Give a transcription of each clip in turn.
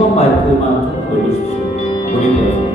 10번 마이크만 조금 올려주십시오. 모니터에서.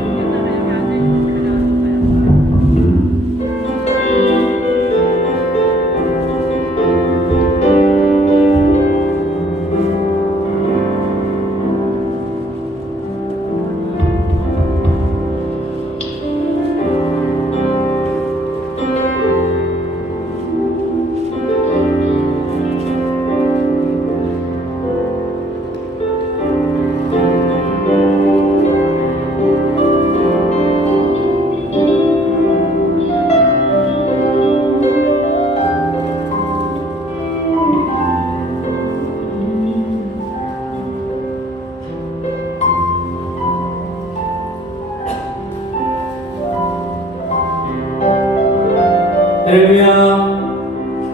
할렐루야,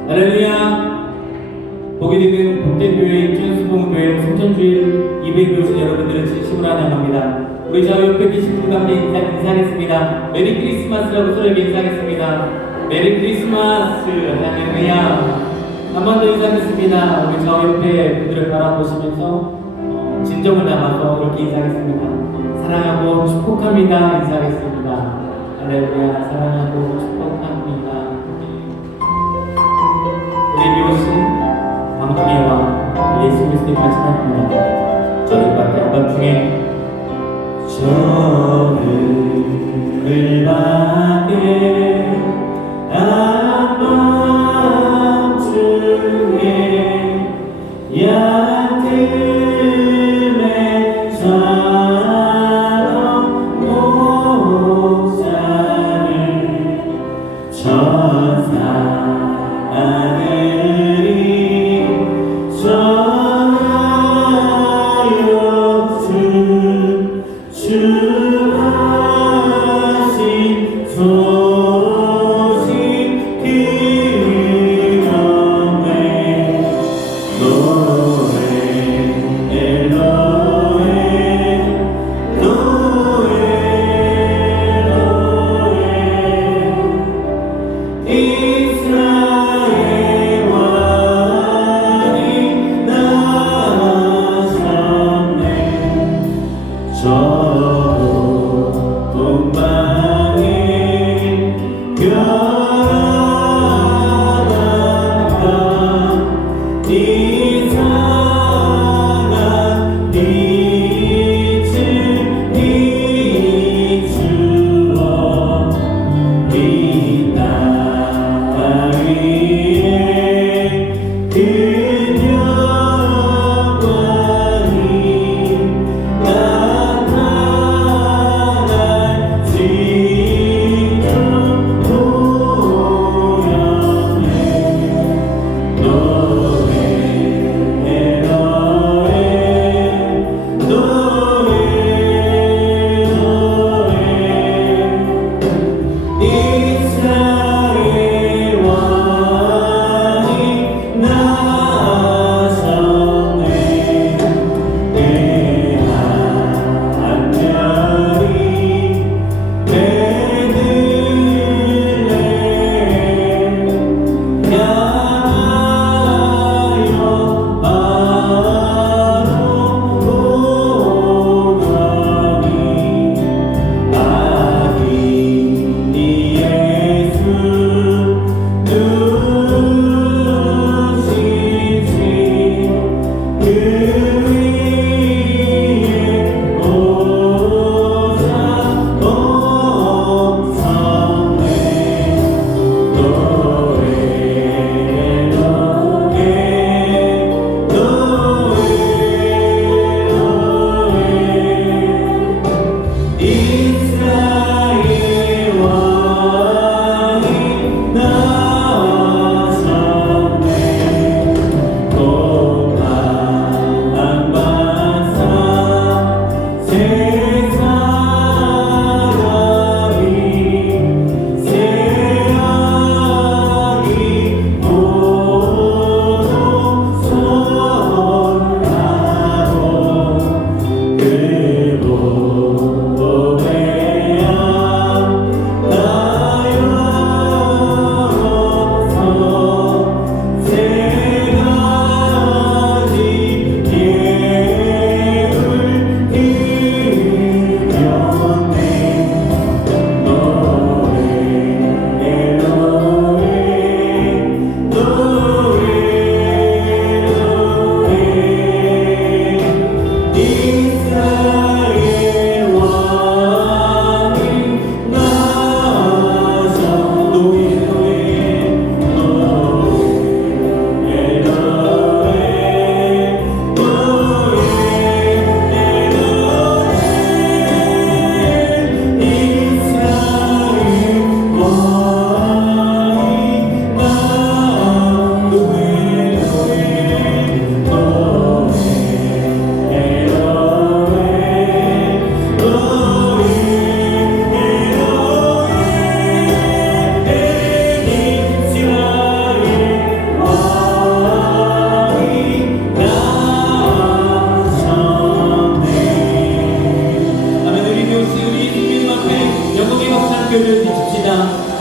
할렐루야. 복이 되는 복된 교회 천수봉교회 성천주일 예배 오신 여러분들을 진심으로 환영합니다. 우리 저 옆에 계신 분과 함께 인사하겠습니다. 메리 크리스마스라고 서로에게 인사하겠습니다. 메리 크리스마스. 할렐루야. 한 번 더 인사하겠습니다. 우리 저 옆에 분들을 바라보시면서 진정을 담아서 이렇게 인사하겠습니다. 사랑하고 축복합니다. 인사하겠습니다. 할렐루야. 사랑하고 축복합니다. 우리 오신 왕중의 왕 예수 그리스도의 마지막입니다. 저를 밖에 한밤중에 저를 밖에 한밤중에 야금에 자던 목자를 천사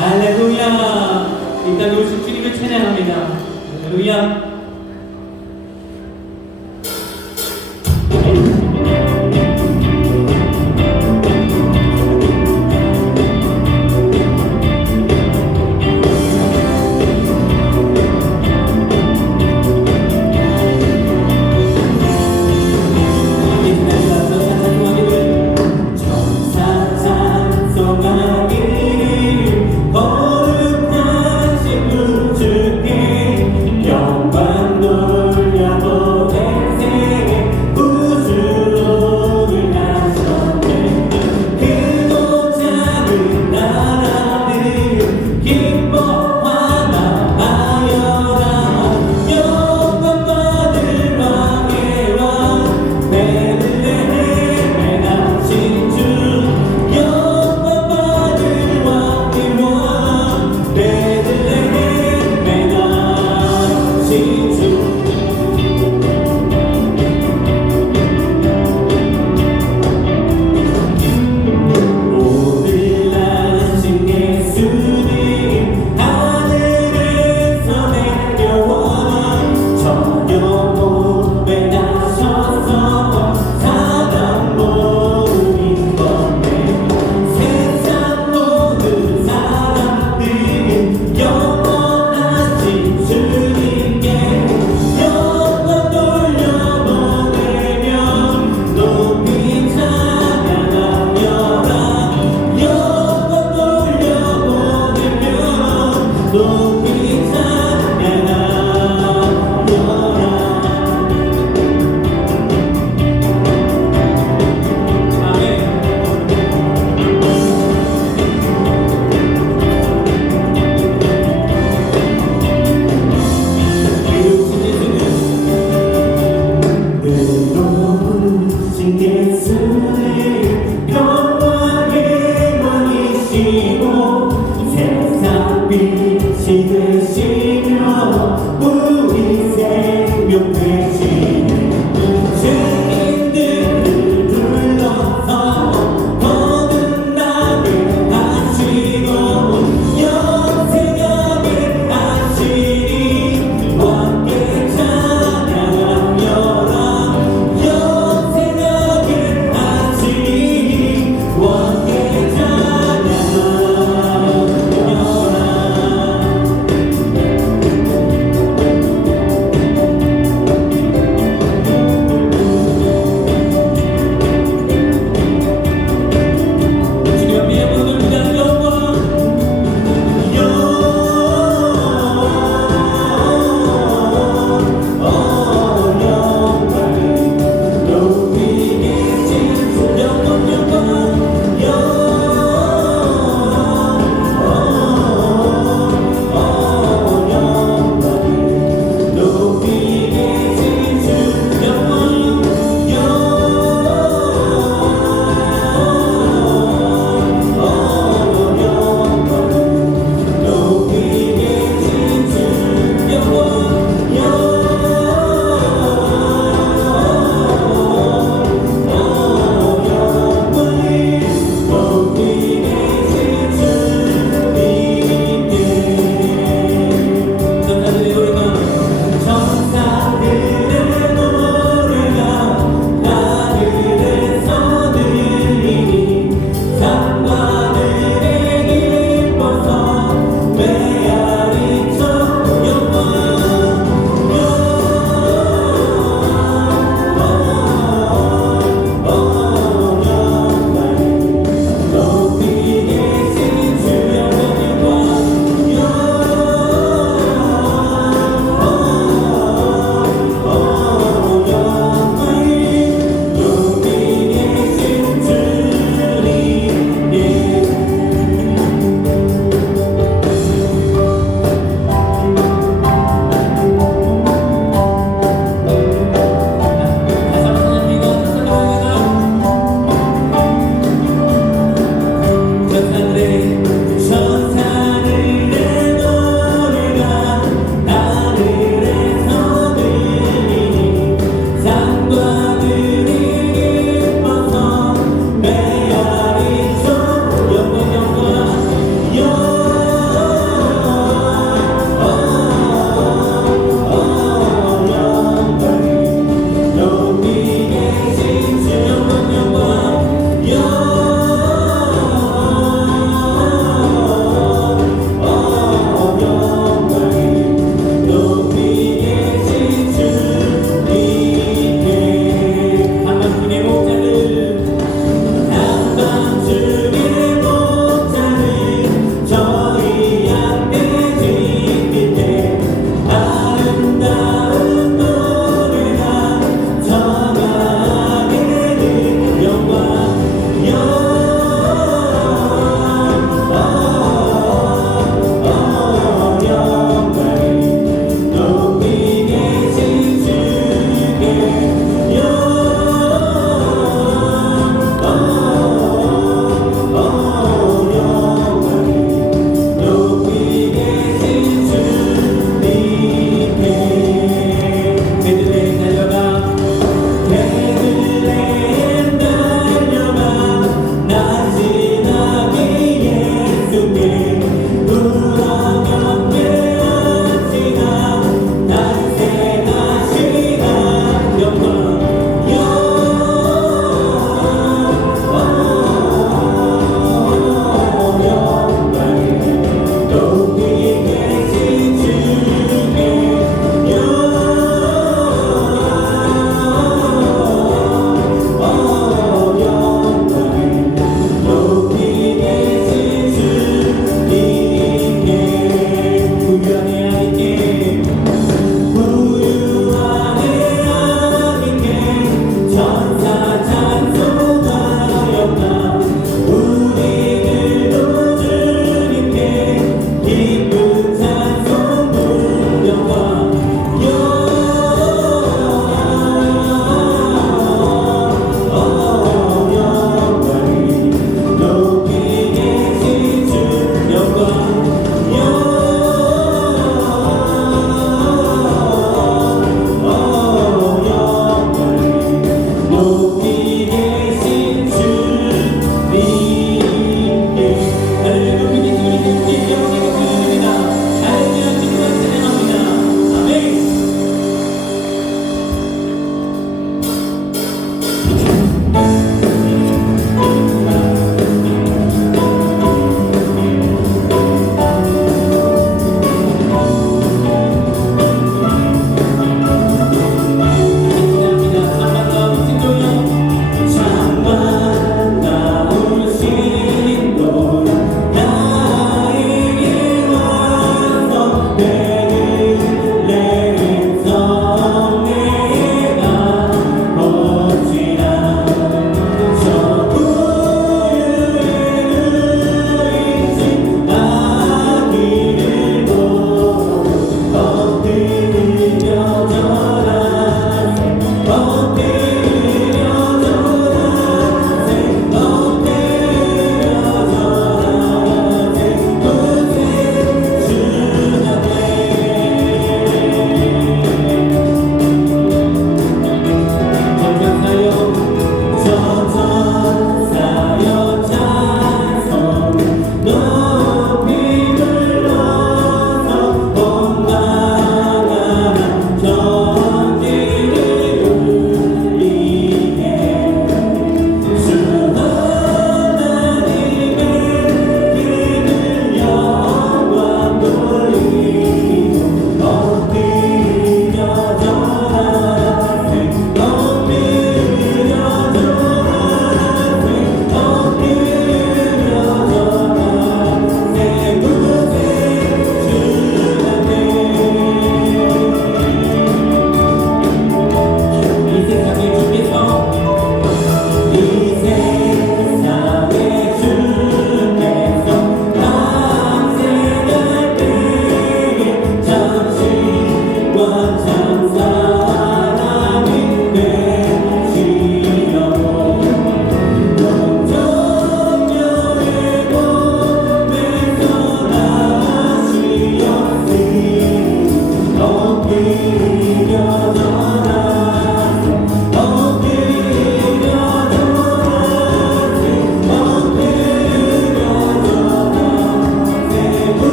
할렐루야. 이 땅에 오신 주님을 찬양합니다. 할렐루야.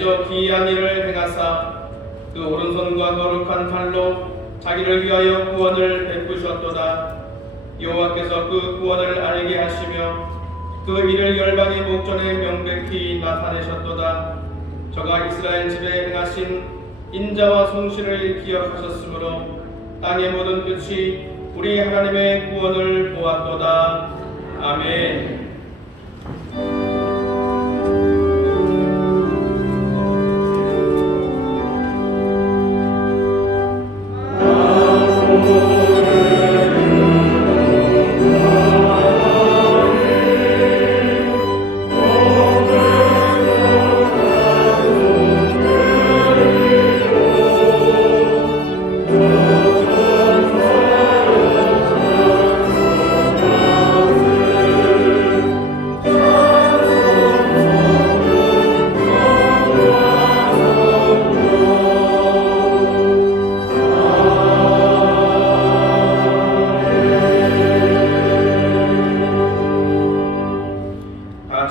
대저 기이한 일을 행하사 그 오른손과 거룩한 팔로 자기를 위하여 구원을 베푸셨도다. 여호와께서 그 구원을 알게 하시며 그 일을 열방의 목전에 명백히 나타내셨도다. 저가 이스라엘 집에 행하신 인자와 성실을 기억하셨으므로 땅의 모든 끝이 우리 하나님의 구원을 보았도다. 아멘.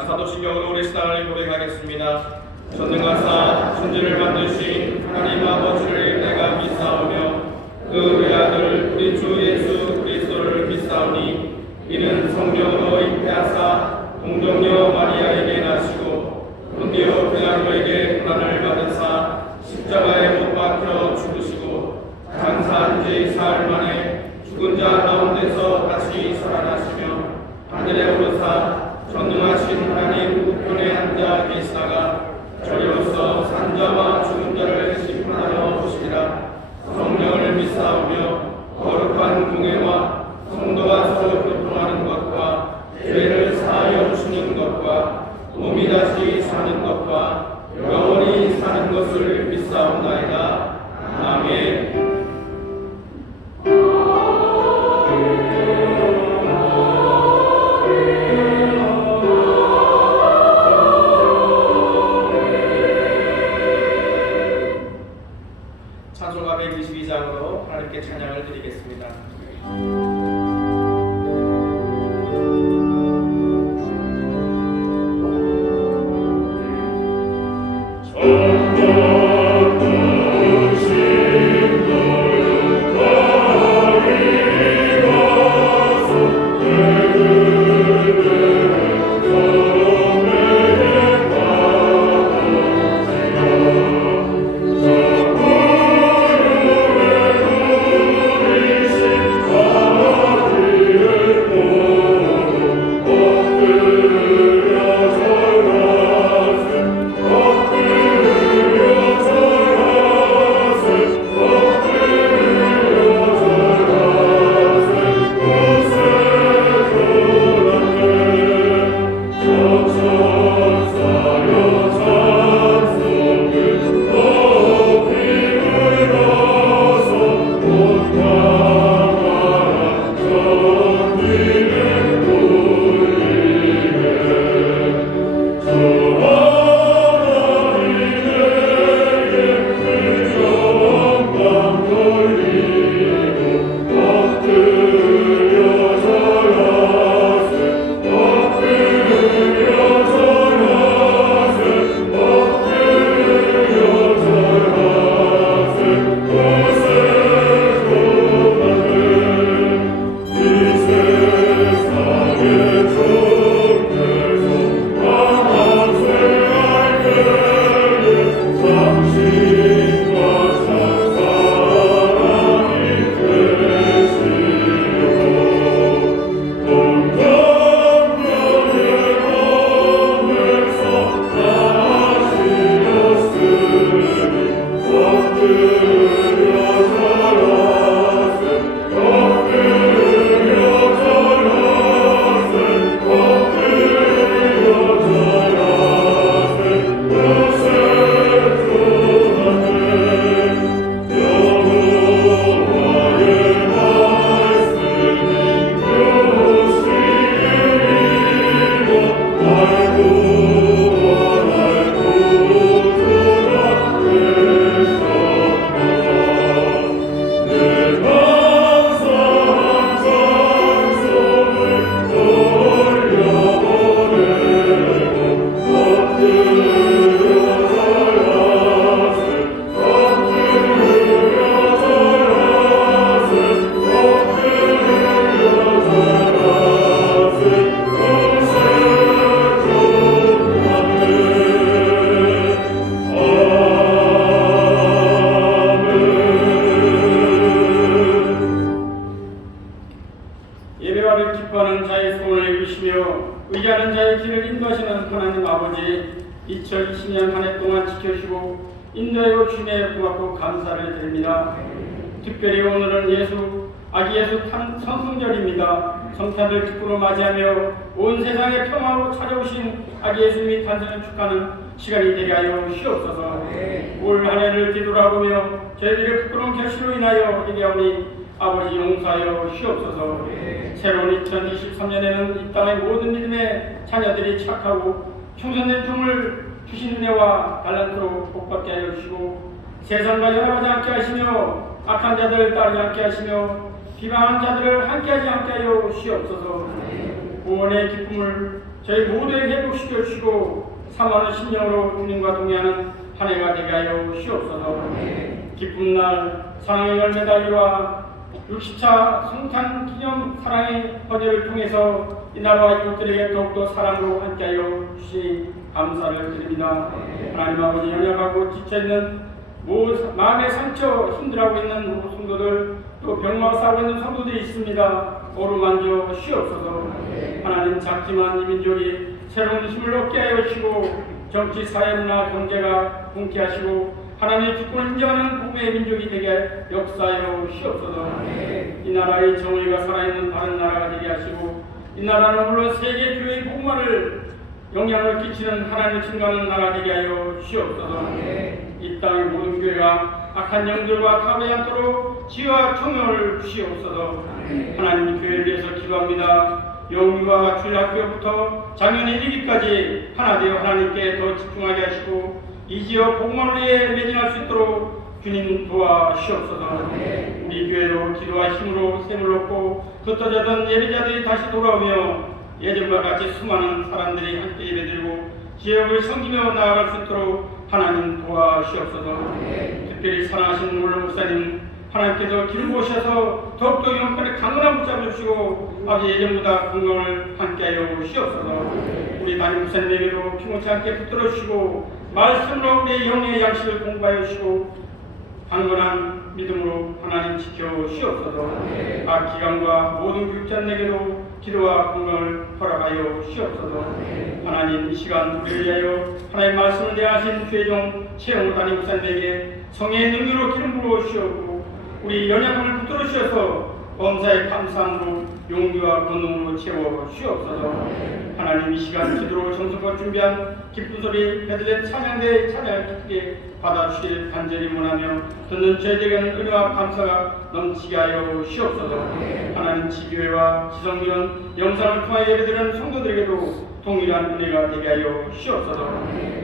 사도신경으로 우리 신앙을 고백하겠습니다. 전능하사 천지를 만드신 하나님 아버지를 내가 믿사오며 그 외아들 우리 주 예수 그리스도를 믿사오니 이는 성령으로 잉태하사 동정녀 마리아에게 나시고 본디오 빌라도에게 고난을 받으사 십자가에 못 박혀 죽으시고 장사한 지 사흘 만에 죽은 자 가운데서 다시 살아나시며 하늘에 오르사 전능하신 하나님 우편에 앉아 계시다가 저리로서 산자와 죽은 자를 심판하러 오시리라. 성령을 믿사오며 거룩한 공회와 성도가 서로 교통하는 것과 죄를 사하여 주시는 것과 몸이 다시 사는 것과 영원히 사는 것을 믿사옵나이다. 아멘. 찬송가 122장으로 하나님께 찬양을 드리겠습니다. 동안 지켜주시고 인도해 주심에 고맙고 감사를 드립니다. 특별히 오늘은 아기 예수 성승절입니다. 성탄을 기쁨으로 맞이하며 온 세상에 평화로 찾아오신 아기 예수님이 탄생을 축하하는 시간이 되게 하여 주옵소서. 올 한 해를 뒤돌아보며 저희들의 부끄러운 결실로 인하여 회개하오니 아버지 용서하여 주옵소서. 새로운 2023년에는 이 땅의 모든 믿음의 자녀들이 착하고 충성된 종을 주신 은혜와 달란트로 복받게 하여 주시고 세상과 연합하지 않게 하시며 악한 자들 따르지 않게 하시며 비방한 자들을 함께하지 않게 하여 주시옵소서. 구원의 기쁨을 저희 모두에게 회복시켜 주시고 사모하는 심령으로 주님과 동의하는 한 해가 되게 하여 주시옵소서. 기쁜 날 사랑의 열매 달리와 60차 성탄 기념 사랑의 헌혈을 통해서 이 나라와 이웃들에게 더욱더 사랑으로 함께하여 주시니 감사를 드립니다. 하나님 아버지, 연약하고 지쳐있는 마음의 상처 힘들어하고 있는 모든 성도들, 또 병마와 싸우고 있는 성도들이 있습니다. 어루만져 주시옵소서. 하나님, 작지만 이 민족이 새로운 힘을 얻게 하여 주시고 정치, 사회, 문화, 경제가 통쾌하시고 하나님의 주권을 인정하는 복음의 민족이 되게 역사하여 주시옵소서. 이 나라의 정의가 살아있는 바른 나라가 되게 하시고 이 나라는 물론 세계 교회의 복음화를 영향을 끼치는 하나님을 증거하는 나라 되게 하여 주시옵소서. 이 땅의 모든 교회가 악한 영들과 타협하지 않도록 지혜와 총명을 주시옵소서. 하나님, 교회를 위해서 기도합니다. 영유아 주일학교부터 작년 1일까지 하나 되어 하나님께 더 집중하게 하시고 이 지역 복음화에 매진할 수 있도록 주님 도와주시옵소서. 우리 교회로 기도와 힘으로 샘을 얻고 흩어졌던 예배자들이 다시 돌아오며 예전과 같이 수많은 사람들이 함께 예배드리고 지역을 섬기며 나아갈 수 있도록 하나님 도와주시옵소서. 특별히 사랑하신 물론 목사님, 하나님께서 기름 부으셔서 더욱더 영혼의 강건한 붙잡아 주시고 아버지 예전보다 건강을 함께하여 주시옵소서. 우리 담임 목사님에게도 피곤치 않게 붙들어 주시고 말씀으로 우리의 영의 양식을 공부하여 주시고 강건한 믿음으로 하나님 지켜 주시옵소서. 각 기관과 모든 교육자에게도 기도와 건강을 허락하여 주시옵소서. 하나님, 이 시간 우리를 위하여 하나님의 말씀을 대하신 최종 최영호 담임 목사님에게 성의 능력으로 기름 부어 주시옵고 우리 연약함을 붙들어 주셔서 범사의 감사함으로 용기와 권능으로 채워 주시옵소서. 하나님, 이 시간 기도로 정성껏 준비한 기쁜 소리 베들레헴 찬양대의 찬양을 기쁘게 받아주시길 간절히 원하며 듣는 저희에게는 은혜와 감사가 넘치게 하여 주시옵소서. 하나님, 지교회와 지성전 영상을 통하여 예배드리는 성도들에게도 동일한 은혜가 되게 하여 주시옵소서.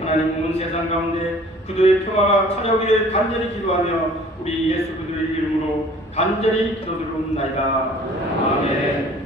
하나님, 온 세상 가운데 그들의 평화가 찾아오기를 간절히 기도하며 우리 예수 그들의 이름으로 간절히 기도드리옵나이다. 아멘.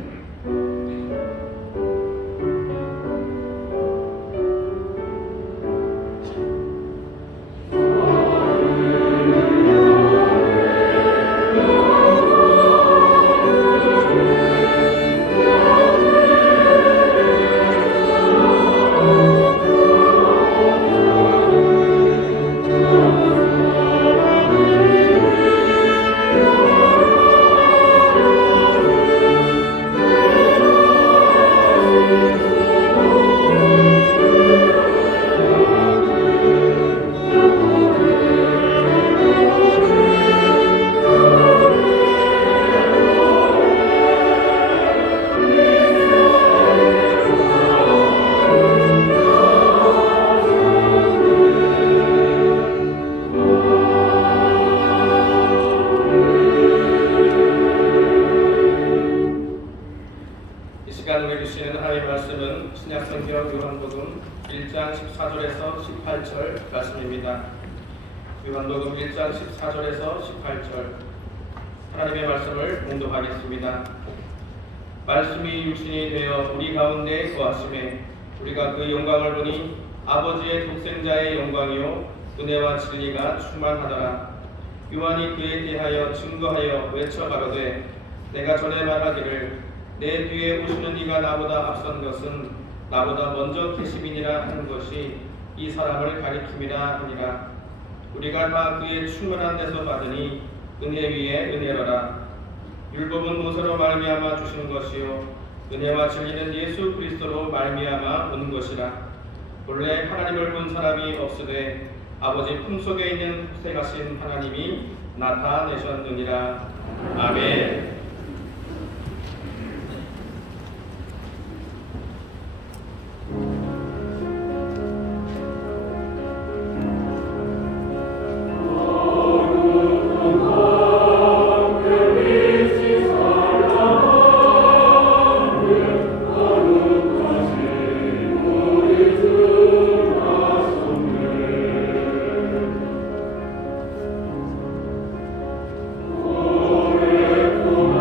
요한복음 1장 14절에서 18절 하나님의 말씀을 봉독하겠습니다. 말씀이 육신이 되어 우리 가운데 거하심에 우리가 그 영광을 보니 아버지의 독생자의 영광이요 은혜와 진리가 충만하더라. 요한이 그에 대하여 증거하여 외쳐 가로되 내가 전에 말하기를 내 뒤에 오시는 이가 나보다 앞선 것은 나보다 먼저 계심이니라 하는 것이 이 사람을 가리킴이라 하니라. 우리가 다 그의 충만한 데서 받으니 은혜 위에 은혜로라. 율법은 모세로 말미암아 주신 것이요 은혜와 진리는 예수 그리스도로 말미암아 오는 것이라. 본래 하나님을 본 사람이 없으되 아버지 품속에 있는 후세가신 하나님이 나타내셨느니라. 아멘. 오랫동안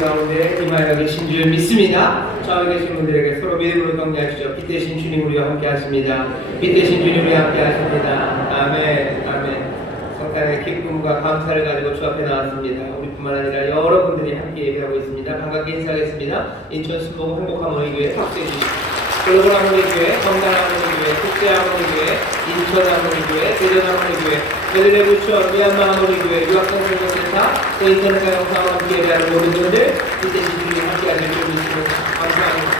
가운데 임하여 계신 줄 믿습니다. 좌우에 계신 분들에게 서로 믿음으로 격려하시죠. 빛 대신 주님 우리와 함께 하십니다. 빛 대신 주님 우리와 함께 하십니다. 아멘. 아멘. 성탄의 기쁨과 감사를 가지고 주 앞에 나왔습니다. 우리뿐만 아니라 여러분들이 함께 예배하고 있습니다. 반갑게 인사하겠습니다. 인천 순복 행복하모니교회 박수해 주십시오. 글로벌 하모니교회, 정단 하모니교회, 국제 하모니교회, 인천 하모니교회, 대전 하모니교회, 베들레 부천, 미얀마 하모니교회, 유학생 선교센터, 또 인터넷 영상과 함께 예배하는 모든 분들 이때 주님이 함께 하실 줄 믿습니다. 감사합니다.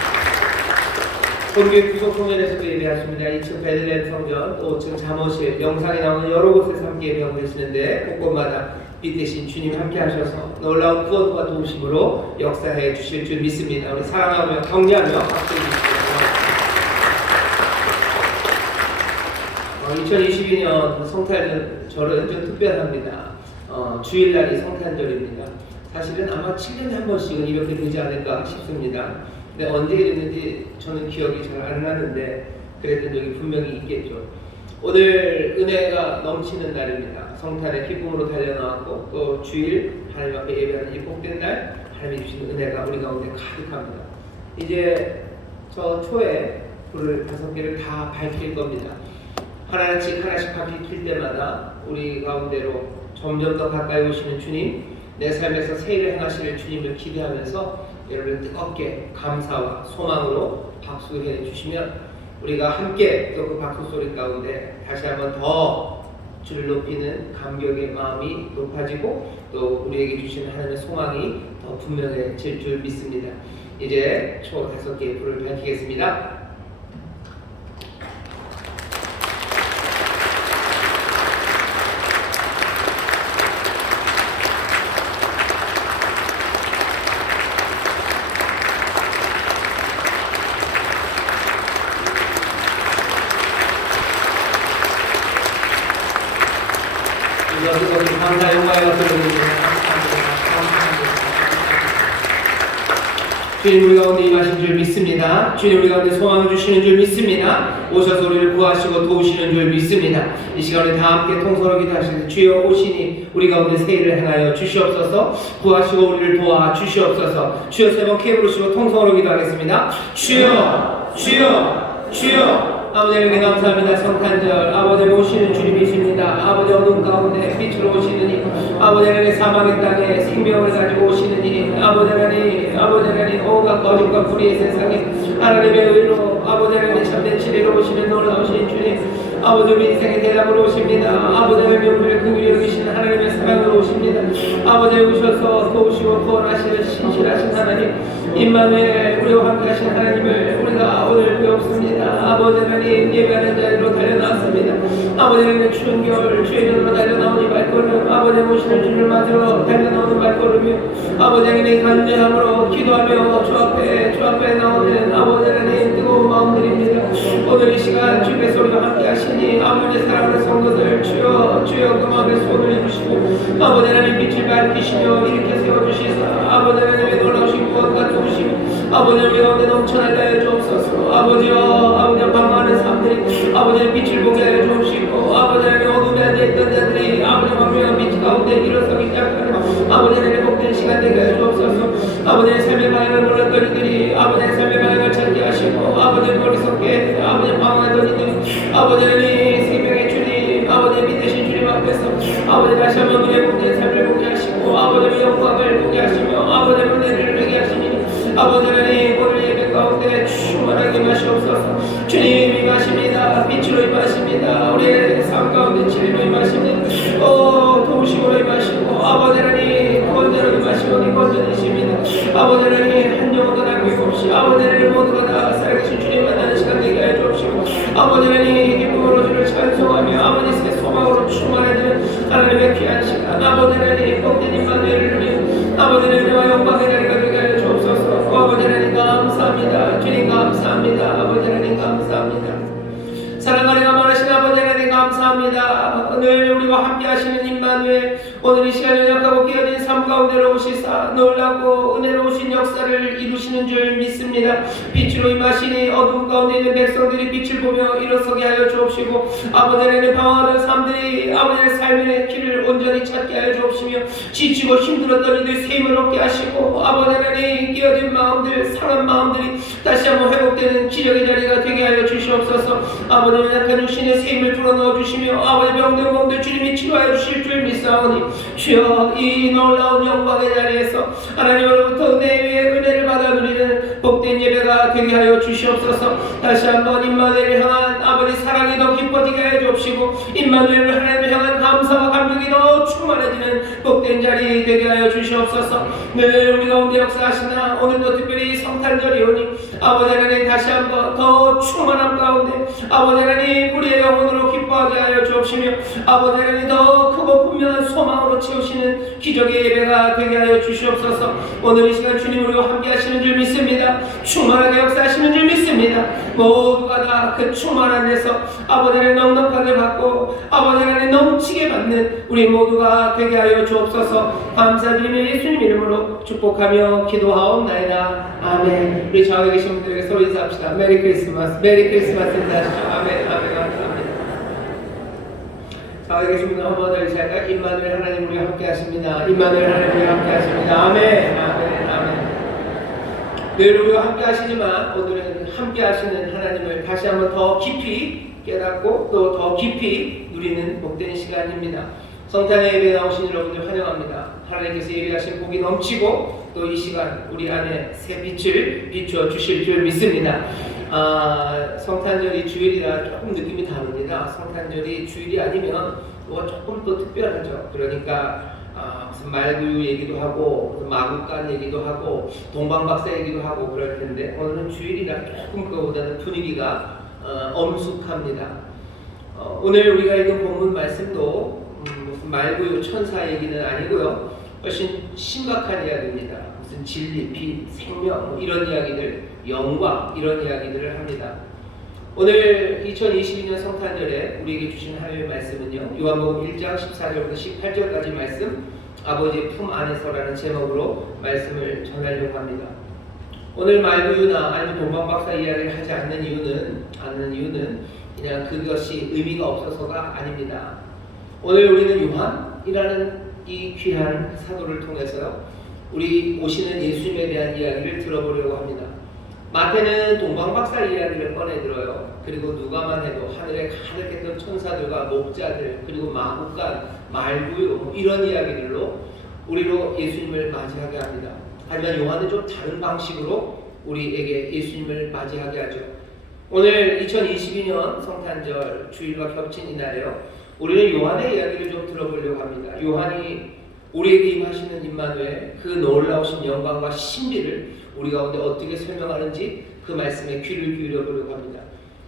본교회 구속성전에서도 예배하십니다. 2층 베들레헴 성전, 또 5층 잠옷실, 영상이 나오는 여러 곳에서 함께 예배하고 계시는데 곳곳마다 빛 대신 주님 함께 하셔서 놀라운 구원과 도우심으로 역사해 주실 줄 믿습니다. 우리 사랑하며 격려하며 박수해 주십시오. 2022년 성탄절은 좀 특별합니다. 주일날이 성탄절입니다. 사실은 아마 7년에 한 번씩은 이렇게 되지 않을까 싶습니다. 근데 언제 됐는지 저는 기억이 잘 안 나는데 그랬던 적이 분명히 있겠죠. 오늘 은혜가 넘치는 날입니다. 성탄의 기쁨으로 달려나왔고 또 주일 하나님 앞에 예배하는 이 복된 날 하나님이 주신 은혜가 우리 가운데 가득합니다. 이제 저 초에 불을 5개를 다 밝힐 겁니다. 하나씩 밝힐 때마다 우리 가운데로 점점 더 가까이 오시는 주님, 내 삶에서 새 일을 행하실 주님을 기대하면서 여러분 뜨겁게 감사와 소망으로 박수해 주시면 우리가 함께 또 그 박수 소리 가운데 다시 한번 더 주를 높이는 감격의 마음이 높아지고 또 우리에게 주시는 하나님의 소망이 더 분명해질 줄 믿습니다. 이제 초 5개의 불을 밝히겠습니다. 감사 영광의 박수를 드립니다. 주님 우리 가운데 임하신 줄 믿습니다. 주님 우리 가운데 소망을 주시는 줄 믿습니다. 오셔서 우리를 구하시고 도우시는 줄 믿습니다. 이 시간에 다 함께 통성으로 기도하시는 주여 오시니 우리 가운데 새 일을 행하여 주시옵소서. 구하시고 우리를 도와 주시옵소서. 주여 세 번 크게 부르시고 통성으로 기도하겠습니다. 주여 주여 주여. 아버지 하나님 감사합니다. 성탄절 아버지 오시는 주님이십니다. 오십니다. 아버지 어둠 가운데 빛으로 오시느니 아버지 하나님 사망의 땅에 생명을 가지고 오시느니 아버지 하나님 온갖 거짓과 불의의 세상에 하나님의 의로 아버지 하나님 참된 진리로 오시는 놀라우신 주님 아버지 우리 인생의 대답으로 오십니다. 아버지 하나님 우리를 긍휼히 여기시는 하나님의 사랑으로 오십니다. 아버지 오셔서 도우시고 구원하시는 신실하신 하나님 임마누엘 우리와 함께 하신 하나님을 우리가 오늘 배웠습니다. 아버지 하나님 예배하는 자리로 달려나왔습니다. 아버지 하나님의 추운 겨울 주의 눈으로 달려나오니 발걸음 아버지 모시는 주를 맞으러 달려나오는 발걸음이요 아버지 하나님 간절함으로 기도하며 주 앞에 나오는 아버지 하나님 뜨거운 마음들입니다. 오늘 이 시간 주의 소리와 함께 하시니 아버지 사랑하는 성도들 주여 그 마음에 손을 해주시고 아버지 하나님 빛을 밝히시며 일으켜 세워주시사 아버지 하나님의 놀라우신 구원과 도우시며 아버지 우리 가운데 넘쳐나게 하여 주옵소서. 아버지여 방황하는 사람들이 아버지의 빛을 보게 하여 주옵시고 아버지 하나님 어둠에 앉아있던 자들이 아버지 방명한 빛 가운데 일어서기 시작하는 아버지 하나님 복된 시간 되게 하여 주옵소서. 아버지의 삶의 방향을 몰랐던 이들이 아버지의 삶의 방향을 찾게 하시고 아버지의 머릿속에 아버지 방황하던 이들이 아버지 하나님 생명의 주님 아버지의 믿으신 주님 앞에서 아버지 다시 한번 우리의 복된 삶을 보게 하시고 아버지의 영광을 보게 하시며 아버지의 은혜를 누리게 하시니 아버지 하나님 오늘 예배 가운데 충만하게 마시옵소서. 주님 임하십니다. 빛으로 임하십니다. 우리의 삶 가운데 진리로 임하십니다. 도우심으로 임하시고 아버지 하나님 구원자로 임하시고 구원자이십니다. 아버지 하나님 한 영혼도 남기고 없이 아버지 하나님 모두가 다 살아계신 주님 만나는 시간 되게 하여 주옵시고 아버지 하나님 기쁨으로 주를 찬송하며 아버지의 소망으로 충만해지는 하나님의 귀한 시간 아버지 하나님 복된 임마누엘을 누리는 아버지 하나님과 영광의 자리가 되게 하여 주옵소서. 아버지 하나님 감사합니다. 주님 감사합니다. 아버지 하나님 감사합니다. 사랑하는 많으신 아버지 하나님 감사합니다. 오늘 우리와 함께 하시는 임마누엘 오늘 이 시간 연약하고 깨어진 삶 가운데로 오시사 놀랍고 은혜로우신 역사를 이루시는 줄 믿습니다. 빛으로 임하시니 어둠 가운데 있는 백성들이 빛을 보며 일어서게 하여 주옵시고 아버지 하나님 방황하는 사람들이 아버지의 삶의 길을 온전히 찾게 하여 주옵시며 지치고 힘들었던 이들 새 힘을 얻게 하시고 아버지 하나님 깨어진 마음들 상한 마음들이 다시 한번 회복되는 기력의 자리가 되게 하여 주시옵소서. 아버지 약한 육신의 새 힘을 불어넣어 주시며 아버지 병든 몸들 주님이 치료하여 주실 줄 믿사오니 주여 이 놀라운 영광의 자리에서 하나님으로부터 은혜 위에 은혜를 받아 누리는 복된 예배가 되게 하여 주시옵소서. 다시 한번 임마누엘을 향한 아버지 사랑이 더 깊어지게 하여 주옵시고 임마누엘을 하나님을 향한 감사와 감격이 더 충만해지는 복된 자리 되게 하여 주시옵소서. 늘 우리 가운데 역사하시나 오늘도 특별히 성탄절이 오니 아버지 하나님 다시 한번 더 충만함 가운데 아버지 하나님 우리의 영혼으로 기뻐하게 하여 주옵시며 아버지 하나님 더 크고 분명한 소망으로 채우시는 기적의 예배가 되게 하여 주시옵소서. 오늘 이 시간 주님 우리와 함께 하시는 줄 믿습니다. 충만하게 역사하시는 줄 믿습니다. 모두가 다 그 충만한 데서 아버지 하나님 넉넉하게 받고 아버지 하나님 넘치게 받는 우리 모두가 되게 하여 주옵소서. 감사드리며 예수님 이름으로 축복하며 기도하옵나이다. 아멘. 우리 좌우에 계신 분들에게 서로 인사합시다. 메리 크리스마스. 메리 크리스마스 인사하시죠. 아멘. 아멘. 감사합니다. 좌우에 계신 분들 한번 더 인사할까요? 임마누엘 하나님 우리와 함께 하십니다. 임마누엘 하나님 우리와 함께 하십니다. 아멘. 아멘. 아멘. 늘 우리와 함께 하시지만 오늘은 함께 하시는 하나님을 다시 한번 더 깊이 깨닫고 또 더 깊이 누리는 복된 시간입니다. 성탄의 예배에 나오신 여러분들 환영합니다. 하나님께서 예비하신 복이 넘치고 또 이 시간 우리 안에 새 빛을 비추어 주실 줄 믿습니다. 성탄절이 주일이라 조금 느낌이 다릅니다. 성탄절이 주일이 아니면 뭐가 조금 더 특별하죠. 그러니까 무슨 말구유 얘기도 하고 마구간 얘기도 하고 동방박사 얘기도 하고 그럴 텐데 오늘은 주일이라 조금 그거보다는 분위기가 엄숙합니다. 오늘 우리가 읽은 본문 말씀도 무슨 말구유 천사 얘기는 아니고요. 훨씬 심각한 이야기입니다. 무슨 진리, 빛, 생명 이런 이야기들, 영광 이런 이야기들을 합니다. 오늘 2022년 성탄절에 우리에게 주신 하나님의 말씀은요. 요한복음 1장 14절부터 18절까지 말씀 아버지의 품 안에서라는 제목으로 말씀을 전하려고 합니다. 오늘 말구유나 아니면 동방박사 이야기를 하지 않는 이유는 그냥 그것이 의미가 없어서가 아닙니다. 오늘 우리는 요한이라는 이 귀한 사도를 통해서 우리 오시는 예수님에 대한 이야기를 들어보려고 합니다. 마태는 동방박사 이야기를 꺼내들어요. 그리고 누가만 해도 하늘에 가득했던 천사들과 목자들, 그리고 마국간, 말구유 이런 이야기들로 우리로 예수님을 맞이하게 합니다. 하지만 요한은 좀 다른 방식으로 우리에게 예수님을 맞이하게 하죠. 오늘 2022년 성탄절 주일과 겹친 이날에요. 우리는 요한의 이야기를 좀 들어보려고 합니다. 요한이 우리에게 임하시는 임마누엘, 그 놀라우신 영광과 신비를 우리 가운데 어떻게 설명하는지 그 말씀에 귀를 기울여 보려고 합니다.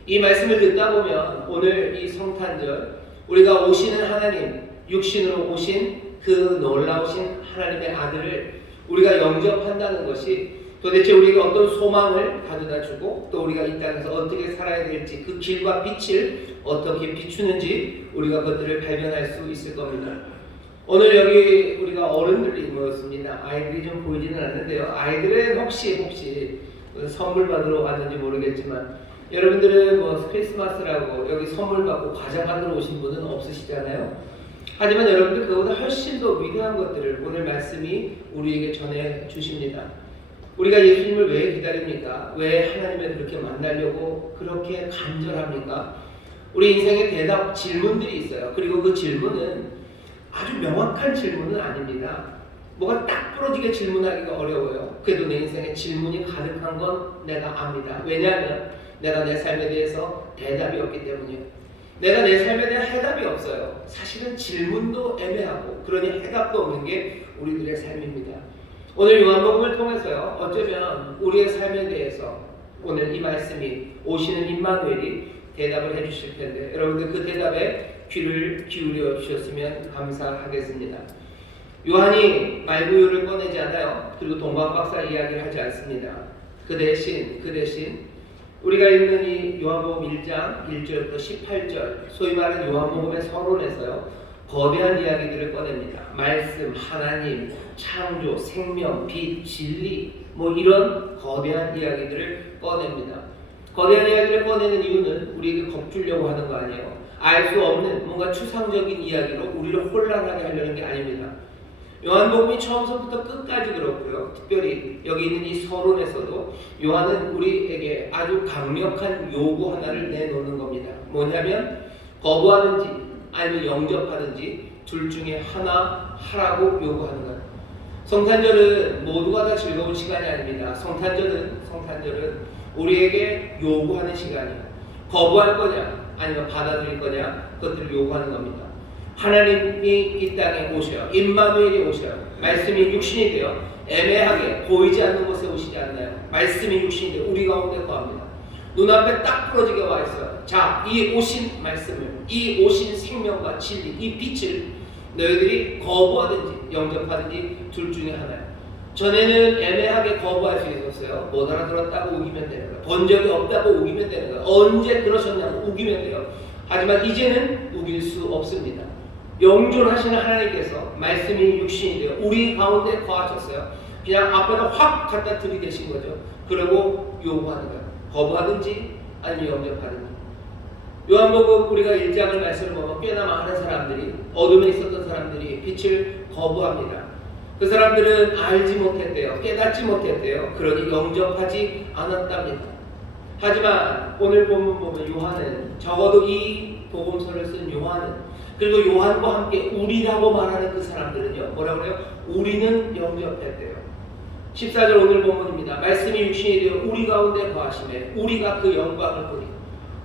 이 말씀을 듣다 보면 오늘 이 성탄절 우리가 오시는 하나님, 육신으로 오신 그 놀라우신 하나님의 아들을 우리가 영접한다는 것이 도대체 우리에게 어떤 소망을 가져다 주고 또 우리가 이 땅에서 어떻게 살아야 될지 그 길과 빛을 어떻게 비추는지 우리가 그것들을 발견할 수 있을 겁니다. 오늘 여기 우리가 어른들이 모였습니다. 아이들이 좀 보이지는 않는데요. 아이들은 혹시 선물 받으러 왔는지 모르겠지만 여러분들은 뭐 크리스마스라고 여기 선물 받고 과자 받으러 오신 분은 없으시잖아요. 하지만 여러분들 그보다 훨씬 더 위대한 것들을 오늘 말씀이 우리에게 전해 주십니다. 우리가 예수님을 왜 기다립니까? 왜 하나님을 그렇게 만나려고 그렇게 간절합니까? 우리 인생에 대답 질문들이 있어요. 그리고 그 질문은 아주 명확한 질문은 아닙니다. 뭐가 딱 부러지게 질문하기가 어려워요. 그래도 내 인생에 질문이 가득한 건 내가 압니다. 왜냐하면 내가 내 삶에 대해서 대답이 없기 때문이에요. 내가 내 삶에 대한 해답이 없어요. 사실은 질문도 애매하고 그러니 해답도 없는 게 우리들의 삶입니다. 오늘 요한복음을 통해서요, 어쩌면 우리의 삶에 대해서 오늘 이 말씀이 오시는 임마누엘이 대답을 해주실 텐데 여러분들 그 대답에 귀를 기울여 주셨으면 감사하겠습니다. 요한이 말구유를 꺼내지 않아요. 그리고 동방박사 이야기를 하지 않습니다. 그 대신 우리가 읽는 이 요한복음 1장 1절부터 18절 소위 말하는 요한복음의 서론에서요 거대한 이야기들을 꺼냅니다. 말씀, 하나님, 창조, 생명, 빛, 진리 뭐 이런 거대한 이야기들을 꺼냅니다. 거대한 이야기를 꺼내는 이유는 우리에게 겁주려고 하는 거 아니에요. 알 수 없는 뭔가 추상적인 이야기로 우리를 혼란하게 하려는 게 아닙니다. 요한복음이 처음부터 끝까지 그렇고요. 특별히 여기 있는 이 서론에서도 요한은 우리에게 아주 강력한 요구 하나를 내놓는 겁니다. 뭐냐면 거부하든지 아니면 영접하든지 둘 중에 하나 하라고 요구하는 거예요. 성탄절은 모두가 다 즐거운 시간이 아닙니다. 성탄절은 우리에게 요구하는 시간이에요. 거부할 거냐 아니면 받아들일 거냐 그것들을 요구하는 겁니다. 하나님이 이 땅에 오셔요. 임마누엘이 오셔요. 말씀이 육신이 되어 애매하게 보이지 않는 곳에 오시지 않나요? 말씀이 육신이 되어 우리 가운데 거합니다. 눈앞에 딱 부러지게 와 있어요. 자, 이 오신 말씀을, 이 오신 생명과 진리, 이 빛을 너희들이 거부하든지 영접하든지 둘 중에 하나예요. 전에는 애매하게 거부할 수 있었어요. 못 알아들었다고 우기면 되는 거예요. 본 적이 없다고 우기면 되는 거예요. 언제 그러셨냐고 우기면 돼요. 하지만 이제는 우길 수 없습니다. 영존하시는 하나님께서 말씀이 육신이 되어 우리 가운데 거하셨어요. 그냥 앞에다 확 갖다 들이대신 거죠. 그리고 요구하는 거예요. 거부하든지 아니면 영접하든지. 요한복음 우리가 1장을 말씀을 보면 꽤나 많은 사람들이 어둠에 있었던 사람들이 빛을 거부합니다. 그 사람들은 알지 못했대요. 깨닫지 못했대요. 그러니 영접하지 않았답니다. 하지만 오늘 본문 보면 요한은 적어도 이 복음서를 쓴 요한은 그리고 요한과 함께 우리라고 말하는 그 사람들은요. 뭐라 그래요? 우리는 영접했대요. 14절 오늘 본문입니다. 말씀이 육신이 되어 우리 가운데 거하시매 우리가 그 영광을 보니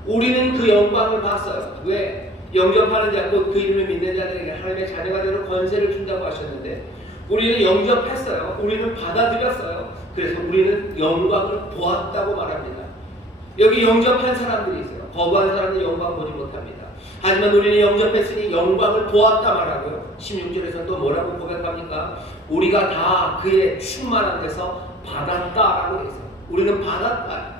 우리는 그 영광을 봤어요. 왜? 영접하는 자 곧 그 이름을 믿는 자들에게 하나님의 자녀가 되는 권세를 준다고 하셨는데 우리는 영접했어요. 우리는 받아들였어요. 그래서 우리는 영광을 보았다고 말합니다. 여기 영접한 사람들이 있어요. 거부한 사람들은 영광 보지 못합니다. 하지만 우리는 영접했으니 영광을 보았다 말하고요. 16절에서 또 뭐라고 고백합니까? 우리가 다 그의 충만한 데서 받았다라고 했어요. 우리는 받았다.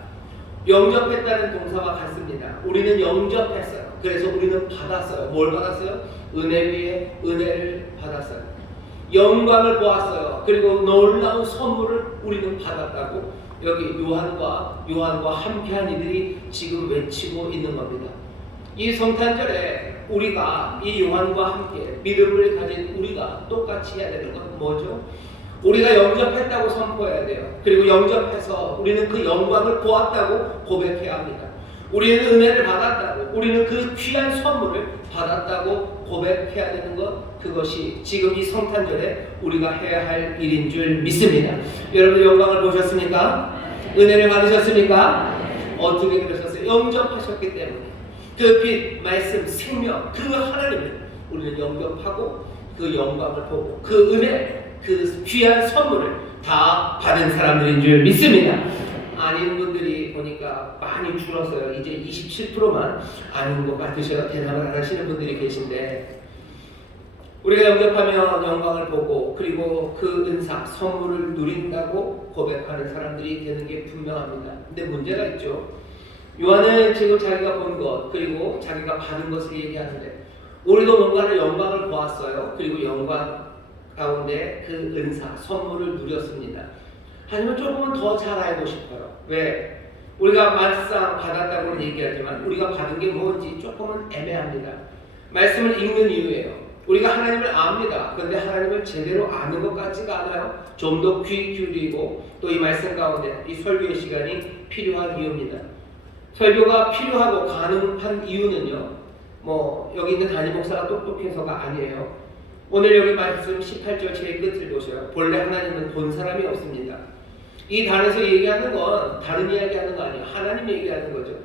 영접했다는 동사와 같습니다. 우리는 영접했어요. 그래서 우리는 받았어요. 뭘 받았어요? 은혜 위에 은혜를 받았어요. 영광을 보았어요. 그리고 놀라운 선물을 우리는 받았다고 여기 요한과 함께한 이들이 지금 외치고 있는 겁니다. 이 성탄절에 우리가 이 요한과 함께 믿음을 가진 우리가 똑같이 해야 되는 건 뭐죠? 우리가 영접했다고 선포해야 돼요. 그리고 영접해서 우리는 그 영광을 보았다고 고백해야 합니다. 우리는 은혜를 받았다고, 우리는 그 귀한 선물을 받았다고 고백해야 되는 것, 그것이 지금 이 성탄절에 우리가 해야 할 일인 줄 믿습니다. 여러분 영광을 보셨습니까? 은혜를 받으셨습니까? 어떻게 그러셨어요? 영접하셨기 때문에 그 빛, 말씀, 생명, 그 하나님을 우리는 영접하고 그 영광을 보고 그 은혜, 그 귀한 선물을 다 받은 사람들인 줄 믿습니다. 아닌 분들이 보니까 많이 줄었어요. 이제 27%만 아닌 것 같으셔요. 대답을 안 하시는 분들이 계신데, 우리가 영접하면 영광을 보고 그리고 그 은사, 선물을 누린다고 고백하는 사람들이 되는 게 분명합니다. 근데 문제가 있죠. 요한은 지금 자기가 본 것 그리고 자기가 받은 것을 얘기하는데, 우리도 뭔가를 영광을 보았어요. 그리고 영광 가운데 그 은사, 선물을 누렸습니다. 하지만 조금은 더 잘 알고 싶어요. 왜? 우리가 막상 받았다고는 얘기하지만 우리가 받은 게 뭔지 조금은 애매합니다. 말씀을 읽는 이유예요. 우리가 하나님을 압니다. 그런데 하나님을 제대로 아는 것 같지가 않아요. 좀 더 귀 기울이고 또 이 말씀 가운데 이 설교의 시간이 필요한 이유입니다. 설교가 필요하고 가능한 이유는요, 여기 있는 담임 목사가 똑똑해서가 아니에요. 오늘 여기 말씀 18절 제일 끝을 보세요. 본래 하나님은 본 사람이 없습니다. 이 단에서 얘기하는 건 다른 이야기하는 거 아니에요. 하나님 얘기하는 거죠.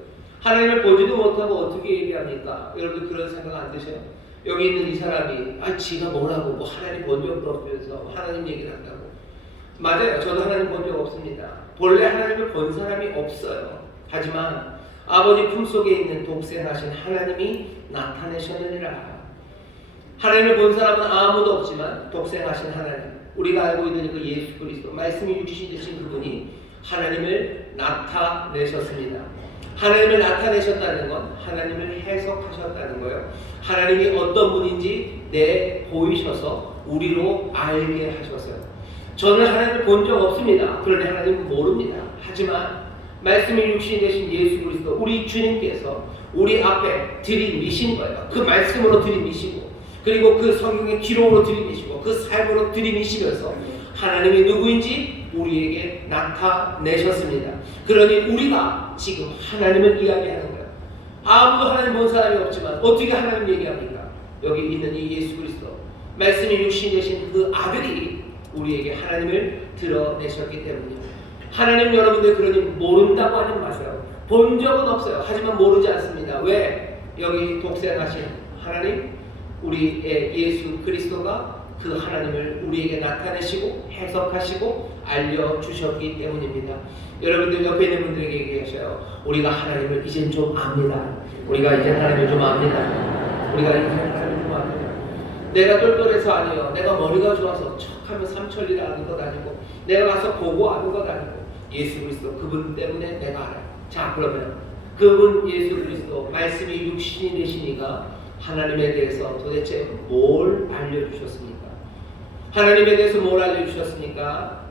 하나님을 보지도 못하고 어떻게 얘기합니까? 여러분 그런 생각 안 드세요? 여기 있는 이 사람이 지가 뭐라고 하나님 본 적도 없으면서 하나님 얘기를 한다고. 맞아요. 저도 하나님 본 적 없습니다. 본래 하나님을 본 사람이 없어요. 하지만 아버지 품속에 있는 독생하신 하나님이 나타내셨느니라. 하나님을 본 사람은 아무도 없지만 독생하신 하나님, 우리가 알고 있는 그 예수 그리스도, 말씀이 육신이 되신 그분이 하나님을 나타내셨습니다. 하나님을 나타내셨다는 건 하나님을 해석하셨다는 거예요. 하나님이 어떤 분인지 보이셔서 우리로 알게 하셨어요. 저는 하나님을 본 적 없습니다. 그런데 하나님은 모릅니다. 하지만 말씀이 육신이 되신 예수 그리스도, 우리 주님께서 우리 앞에 들이미신 거예요. 그 말씀으로 들이미시고, 그리고 그 성경의 기록으로 들이미시고, 그 삶으로 들이미시면서 하나님이 누구인지 우리에게 나타내셨습니다. 그러니 우리가 지금 하나님을 이야기하는 거예요. 아무도 하나님 본 사람이 없지만 어떻게 하나님 얘기합니까? 여기 있는 이 예수 그리스도, 말씀이 육신 되신 그 아들이 우리에게 하나님을 드러내셨기 때문입니다. 하나님 여러분들 그러니 모른다고 하지 마세요. 본 적은 없어요. 하지만 모르지 않습니다. 왜? 여기 독생하신 하나님, 우리의 예수 그리스도가 그 하나님을 우리에게 나타내시고 해석하시고 알려주셨기 때문입니다. 여러분들 옆에 있는 분들에게 얘기하셔요. 우리가 하나님을 이젠 좀 압니다. 우리가 이제 하나님을 좀 압니다. 우리가 이제 하나님을 좀 압니다. 내가 똘똘해서 아니에요. 내가 머리가 좋아서 척하면 삼천리를 아는 것 아니고, 내가 가서 보고 아는 것 아니고, 예수 그리스도 그분 때문에 내가 알아요. 자, 그러면 그분 예수 그리스도, 말씀이 육신이 되시니까 하나님에 대해서 도대체 뭘 알려주셨습니까? 하나님에 대해서 뭘 알려주셨습니까?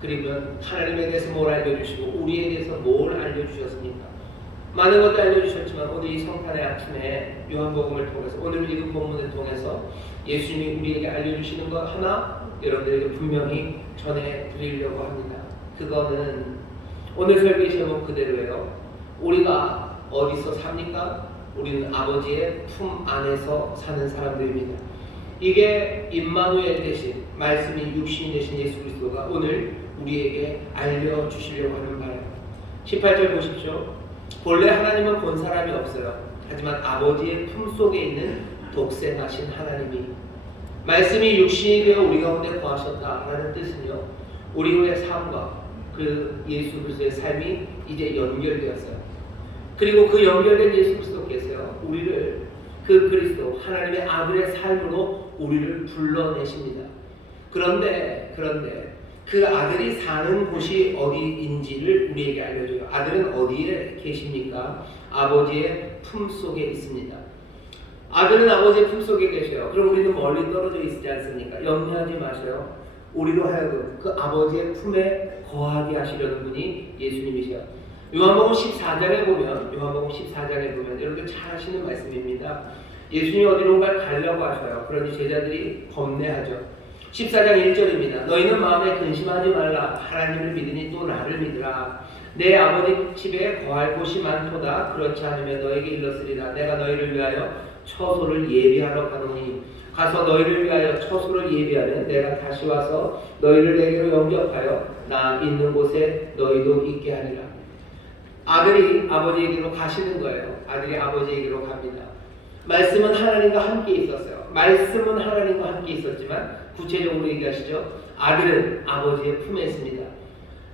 그러면 하나님에 대해서 뭘 알려주시고 우리에 대해서 뭘 알려주셨습니까? 많은 것도 알려주셨지만 오늘 이 성탄의 아침에 요한복음을 통해서, 오늘 읽은 본문을 통해서 예수님이 우리에게 알려주시는 것 하나 여러분들에게 분명히 전해드리려고 합니다. 그거는 오늘 설교의 제목 그대로예요. 우리가 어디서 삽니까? 우리는 아버지의 품 안에서 사는 사람들입니다. 이게 임마누엘 대신 말씀이 육신이 되신 예수 그리스도가 오늘 우리에게 알려주시려고 하는 바예요. 18절 보십시오. 본래 하나님은 본 사람이 없어요. 하지만 아버지의 품속에 있는 독생하신 하나님이, 말씀이 육신이 되어 우리 가운데 거하셨다라는 뜻은요, 우리의 삶과 그 예수 그리스도의 삶이 이제 연결되었어요. 그리고 그 연결된 예수 그리스도께서요, 우리를 그 그리스도 하나님의 아들의 삶으로 우리를 불러내십니다. 그런데 그 아들이 사는 곳이 어디인지를 우리에게 알려줘요. 아들은 어디에 계십니까? 아버지의 품속에 있습니다. 아들은 아버지의 품속에 계셔요. 그럼 우리는 멀리 떨어져 있지 않습니까? 염려하지 마세요. 우리로 하여금 그 아버지의 품에 거하게 하시려는 분이 예수님이세요. 요한복음 14장에 보면 여러분들 잘 아시는 말씀입니다. 예수님이 어디론가 가려고 하셔요. 그러니 제자들이 겁내하죠. 14장 1절입니다. 너희는 마음에 근심하지 말라. 하나님을 믿으니 또 나를 믿으라. 내 아버지 집에 거할 곳이 많도다. 그렇지 않으면 너에게 일렀으리라. 내가 너희를 위하여 처소를 예비하러 가노니 가서 너희를 위하여 처소를 예비하면 내가 다시 와서 너희를 내게로 영접하여 나 있는 곳에 너희도 있게 하리라. 아들이 아버지에게로 가시는 거예요. 아들이 아버지에게로 갑니다. 말씀은 하나님과 함께 있었어요. 말씀은 하나님과 함께 있었지만 구체적으로 얘기하시죠. 아들은 아버지의 품에 있습니다.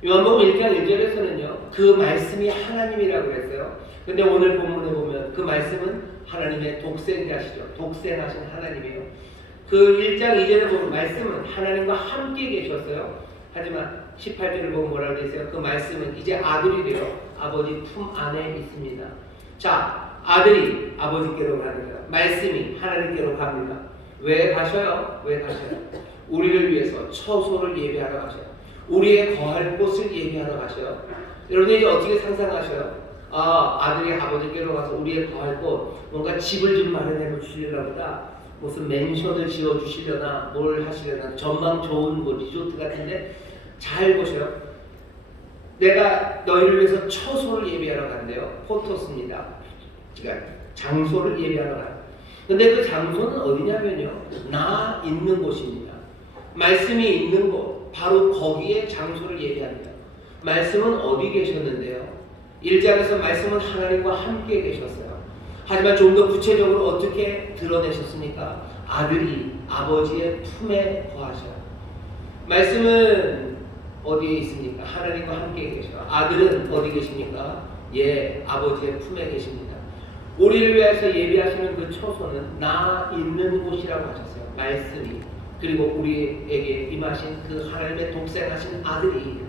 요한복음 1장 1절에서는요. 그 말씀이 하나님이라고 했어요. 근데 오늘 본문에 보면 그 말씀은 하나님의 독생자시죠. 독생하신 하나님이에요. 그 1장 2절에 보면 말씀은 하나님과 함께 계셨어요. 하지만 18절을 보면 뭐라고 되어 있어요? 그 말씀은 이제 아들이 되어 아버지 품 안에 있습니다. 자, 아들이 아버지께로 가는 거예요. 말씀이 하나님께로 갑니다. 왜 가셔요? 왜 가셔요? 우리를 위해서 처소를 예비하러 가셔요. 우리의 거할 곳을 예비하러 가셔요. 여러분 이제 어떻게 상상하셔요? 아들이 아버지께로 가서 우리의 거할 곳, 뭔가 집을 좀 마련해 주시려나 보다. 무슨 맨션을 지어 주시려나, 뭘 하시려나, 전망 좋은 뭐 리조트 같은데. 잘 보셔요. 내가 너희를 위해서 처소를 예비하러 간대요. 포토스입니다. 그러니까 장소를 예비하러 가요. 근데 그 장소는 어디냐면요. 나 있는 곳입니다. 말씀이 있는 곳, 바로 거기에 장소를 예비합니다. 말씀은 어디 계셨는데요? 1장에서 말씀은 하나님과 함께 계셨어요. 하지만 좀 더 구체적으로 어떻게 드러내셨습니까? 아들이 아버지의 품에 거하셔요. 말씀은 어디에 있습니까? 하나님과 함께 계셔요. 아들은 어디 계십니까? 예, 아버지의 품에 계십니다. 우리를 위해서 예비하시는 그 처소는 나 있는 곳이라고 하셨어요. 말씀이. 그리고 우리에게 임하신 그 하나님의 독생하신 아들이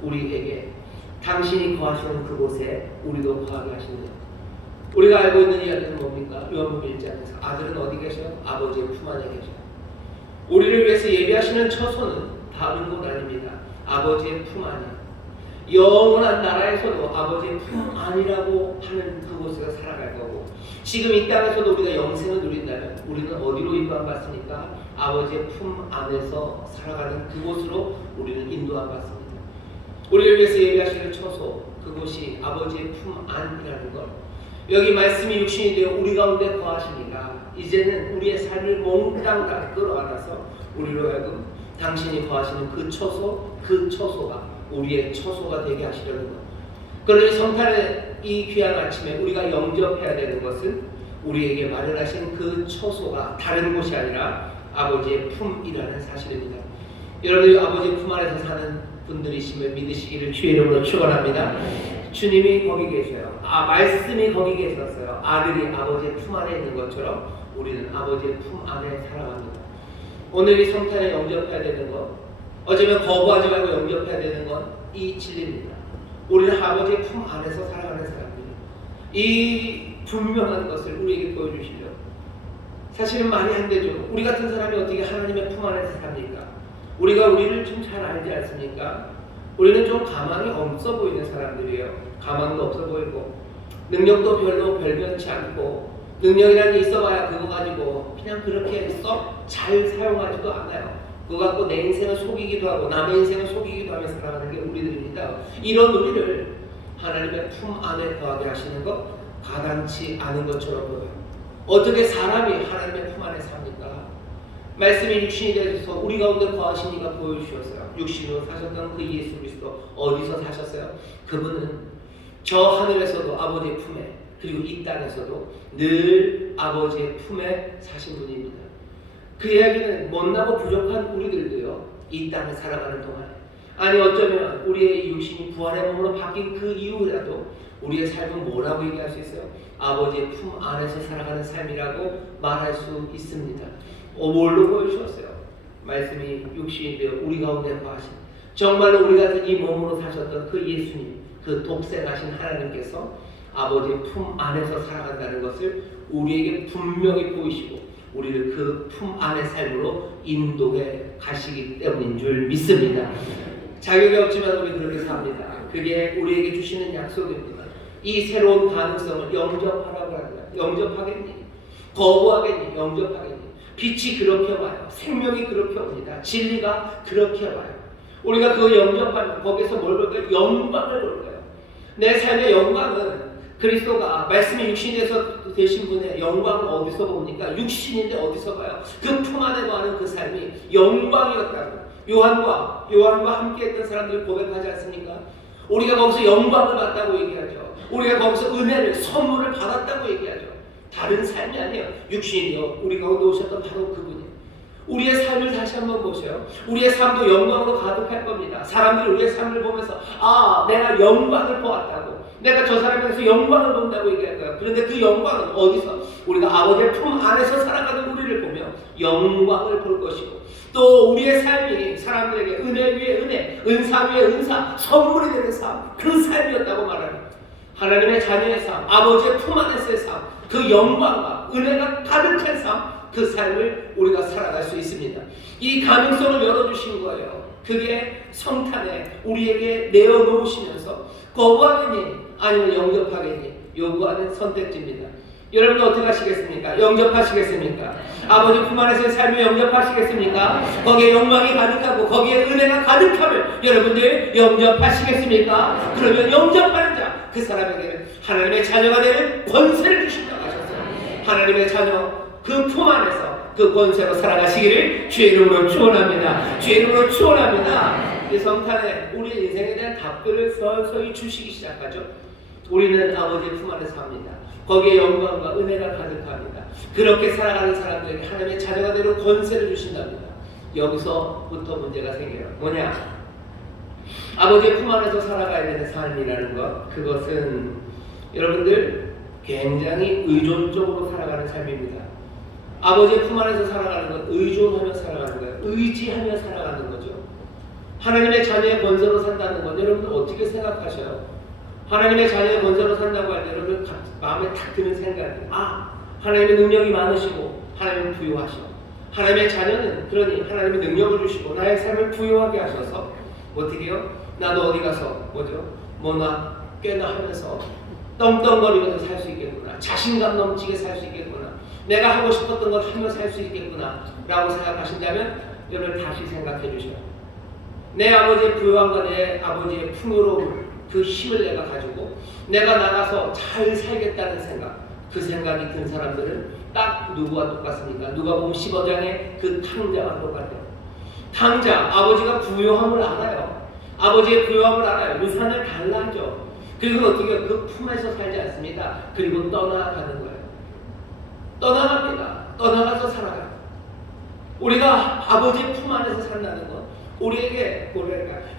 우리에게 당신이 거하시는 그곳에 우리도 거하게 하시는 것. 우리가 알고 있는 이야기는 뭡니까? 요한복음 1장에서 아들은 어디 계셔요? 아버지의 품 안에 계셔요. 우리를 위해서 예비하시는 처소는 다른 곳 아닙니다. 아버지의 품 안에. 영원한 나라에서도 아버지의 품 안이라고 하는 그곳에서 살아갈 거고, 지금 이 땅에서도 우리가 영생을 누린다면 우리는 어디로 인도함 받습니까? 아버지의 품 안에서 살아가는 그곳으로 우리는 인도함 받습니다. 우리를 위해서 예비하시는 처소, 그곳이 아버지의 품 안이라는 것. 여기 말씀이 육신이 되어 우리 가운데 거하시니까 이제는 우리의 삶을 몽땅 다 끌어안아서 우리로 하여금 당신이 거하시는 그 처소, 그 처소가 우리의 처소가 되게 하시려는 것. 그러니 성탄의 이 귀한 아침에 우리가 영접해야 되는 것은 우리에게 마련하신 그 처소가 다른 곳이 아니라 아버지의 품이라는 사실입니다. 여러분이 아버지의 품 안에서 사는 분들이심을 믿으시기를 주의 이름으로 축원합니다. 주님이 거기 계셔요. 말씀이 거기 계셨어요. 아들이 아버지의 품 안에 있는 것처럼 우리는 아버지의 품 안에 살아갑니다. 오늘 이 성탄에 영접해야 되는 것, 어쩌면 거부하지 말고 영접해야 되는 건 이 진리입니다. 우리는 아버지의 품 안에서 살아가는 사람들이에요. 이 분명한 것을 우리에게 보여주시려. 사실은 말이 안 되죠. 우리 같은 사람이 어떻게 하나님의 품 안에서 삽니까? 우리가 우리를 좀 잘 알지 않습니까? 우리는 좀 가망이 없어 보이는 사람들이에요. 가망도 없어 보이고 능력도 별로 별변치 않고, 능력이라는 게 있어봐야 그거 가지고 그냥 그렇게 썩 잘 사용하지도 않아요. 그거 갖고 내 인생을 속이기도 하고 남의 인생을 속이기도 하며 살아가는 게 우리들입니다. 이런 우리를 하나님의 품 안에 거하게 하시는 것 가당치 않은 것처럼 보여요. 어떻게 사람이 하나님의 품 안에 삽니까? 말씀이 육신이 되셔서 우리 가운데 거하신 이가 보여주셨어요. 육신으로 사셨던 그 예수 그리스도 어디서 사셨어요? 그분은 저 하늘에서도 아버지의 품에, 그리고 이 땅에서도 늘 아버지의 품에 사신 분입니다. 그 이야기는 못나고 부족한 우리들도요, 이 땅을 살아가는 동안에, 아니 어쩌면 우리의 육신이 부활의 몸으로 바뀐 그 이후라도 우리의 삶은 뭐라고 얘기할 수 있어요? 아버지의 품 안에서 살아가는 삶이라고 말할 수 있습니다. 뭘로 보여주셨어요? 말씀이 육신이 되어 우리 가운데 거하신, 정말로 우리 같은 이 몸으로 사셨던 그 예수님, 그 독생하신 하나님께서 아버지의 품 안에서 살아간다는 것을 우리에게 분명히 보이시고 우리를 그 품 안의 삶으로 인도해 가시기 때문인 줄 믿습니다. 자격이 없지만 우리 그렇게 삽니다. 그게 우리에게 주시는 약속입니다. 이 새로운 가능성을 영접하라고 합니다. 영접하겠니? 거부하겠니? 영접하겠니? 빛이 그렇게 와요. 생명이 그렇게 옵니다. 진리가 그렇게 와요. 우리가 그거 영접하면 거기서 뭘 볼까요? 영광을 볼 거예요. 내 삶의 영광은 그리스도가 말씀이 육신에서 되신 분의 영광은 어디서 봅니까? 육신인데 어디서 봐요? 그 품 안에 거하는 그 삶이 영광이었다고 요한과 함께했던 사람들이 고백하지 않습니까? 우리가 거기서 영광을 받았다고 얘기하죠. 우리가 거기서 은혜를 선물을 받았다고 얘기하죠. 다른 삶이 아니에요. 육신이요. 우리 가운데 오셨던 바로 그분이에요. 우리의 삶을 다시 한번 보세요. 우리의 삶도 영광으로 가득할 겁니다. 사람들이 우리의 삶을 보면서 내가 영광을 보았다고, 내가 저 사람에게서 영광을 본다고 얘기할 거예요. 그런데 그 영광은 어디서? 우리가 아버지의 품 안에서 살아가는 우리를 보며 영광을 볼 것이고, 또 우리의 삶이 사람들에게 은혜 위에 은혜, 은사 위에 은사, 선물이 되는 삶, 그 삶이었다고 말하는 하나님의 자녀의 삶, 아버지의 품 안에서의 삶, 그 영광과 은혜가 가득한 삶, 그 삶을 우리가 살아갈 수 있습니다. 이 가능성을 열어주신 거예요. 그게 성탄에 우리에게 내어놓으시면서 거부하겠니 아니면 영접하겠니 요구하는 선택지입니다. 여러분 어떻게 하시겠습니까? 영접하시겠습니까? 아버지 품 안에서의 삶을 영접하시겠습니까? 거기에 영광이 가득하고 거기에 은혜가 가득하면 여러분들 영접하시겠습니까? 그러면 영접하는 자, 그 사람에게는 하나님의 자녀가 되는 권세를 주신다고 하셨어요. 하나님의 자녀 그 품 안에서 그 권세로 살아가시기를 주의 이름으로 축원합니다. 주의 이름으로 축원합니다. 이 성탄에 우리 인생에 대한 답들을 서서히 주시기 시작하죠. 우리는 아버지의 품 안에 삽니다. 거기에 영광과 은혜가 가득합니다. 그렇게 살아가는 사람들에게 하나님의 자녀가 되는 권세를 주신답니다. 여기서부터 문제가 생겨요. 뭐냐? 아버지의 품 안에서 살아가야 되는 삶이라는 것, 그것은 여러분들 굉장히 의존적으로 살아가는 삶입니다. 아버지의 품 안에서 살아가는 건 의존하며 살아가는 거예요. 의지하며 살아가는 거죠. 하나님의 자녀의 권세로 산다는 건 여러분들 어떻게 생각하셔요? 하나님의 자녀의 권세로 산다고 할 때 여러분 마음에 탁 드는 생각이 하나님의 능력이 많으시고 하나님은 부유하시고, 하나님의 자녀는 그러니 하나님의 능력을 주시고 나의 삶을 부유하게 하셔서 어떻게 해요? 나도 어디 가서 뭐나 꽤나 하면서 떵떵거리면서 살 수 있겠구나, 자신감 넘치게 살 수 있겠구나, 내가 하고 싶었던 걸 하며 살 수 있겠구나 라고 생각하신다면 여러분 다시 생각해 주셔요. 내 아버지의 부유함과 내 아버지의 풍요로움, 그 힘을 내가 가지고 내가 나가서 잘 살겠다는 생각, 그 생각이 든 사람들은 딱 누구와 똑같습니까? 누가복음 15장의 그 탕자와 똑같아요. 탕자, 아버지가 부유함을 알아요. 아버지의 부유함을 알아요. 유산을 달라하죠. 그리고 어떻게 그 품에서 살지 않습니다. 그리고 떠나가는 거예요. 떠나갑니다. 떠나가서 살아가요. 우리가 아버지의 품 안에서 산다는 건 우리에게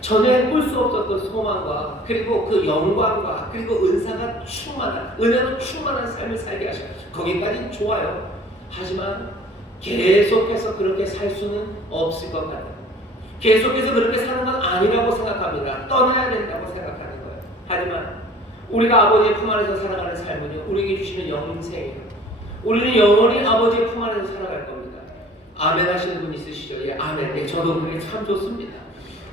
전에 꿀 수 없었던 소망과 그리고 그 영광과 그리고 은사가 충만한, 은혜로 충만한 삶을 살게 하셔요. 거기까지는 좋아요. 하지만 계속해서 그렇게 살 수는 없을 것 같아요. 계속해서 그렇게 사는 건 아니라고 생각합니다. 떠나야 된다고 생각하는 거예요. 하지만 우리가 아버지의 품 안에서 살아가는 삶은요, 우리에게 주시는 영생이에요. 우리는 영원히 아버지의 품 안에서 살아갈 겁니다. 아멘 하시는 분 있으시죠? 예, 아멘. 예, 저도 그게 참 좋습니다.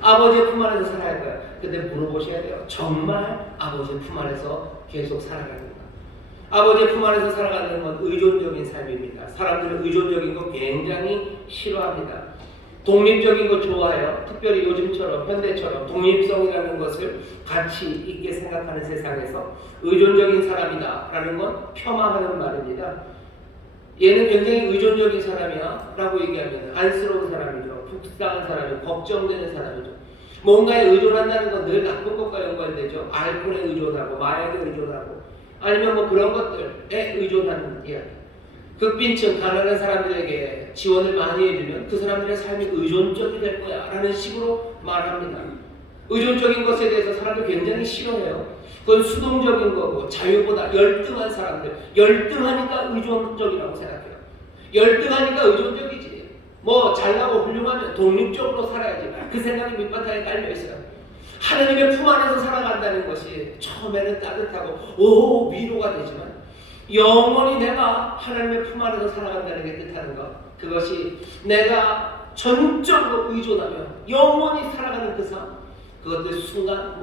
아버지의 품 안에서 살아갈 거예요. 근데 물어보셔야 돼요. 정말 아버지의 품 안에서 계속 살아가는가? 아버지의 품 안에서 살아가는 건 의존적인 삶입니다. 사람들은 의존적인 거 굉장히 싫어합니다. 독립적인 거 좋아해요. 특별히 요즘처럼 현대처럼 독립성이라는 것을 가치 있게 생각하는 세상에서 의존적인 사람이다 라는 건 폄하하는 말입니다. 얘는 굉장히 의존적인 사람이야 라고 얘기하면 안쓰러운 사람이죠. 불쌍한 사람이죠. 걱정되는 사람이죠. 뭔가에 의존한다는 건 늘 나쁜 것과 연관되죠. 알코올에 의존하고 마약에 의존하고 아니면 그런 것들에 의존하는 이야기. 극빈층 가난한 사람들에게 지원을 많이 해주면 그 사람들의 삶이 의존적이 될 거야 라는 식으로 말합니다. 의존적인 것에 대해서 사람들 굉장히 싫어해요. 그건 수동적인 거고 자유보다 열등한 사람들, 열등하니까 의존적이라고 생각해요. 열등하니까 의존적이지. 잘나고 훌륭하면 독립적으로 살아야지. 그 생각이 밑바탕에 깔려있어요. 하나님의 품 안에서 살아간다는 것이 처음에는 따뜻하고 위로가 되지만 영원히 내가 하나님의 품 안에서 살아간다는 게 뜻하는 것, 그것이 내가 전적으로 의존하며 영원히 살아가는 그 삶, 그것들 순간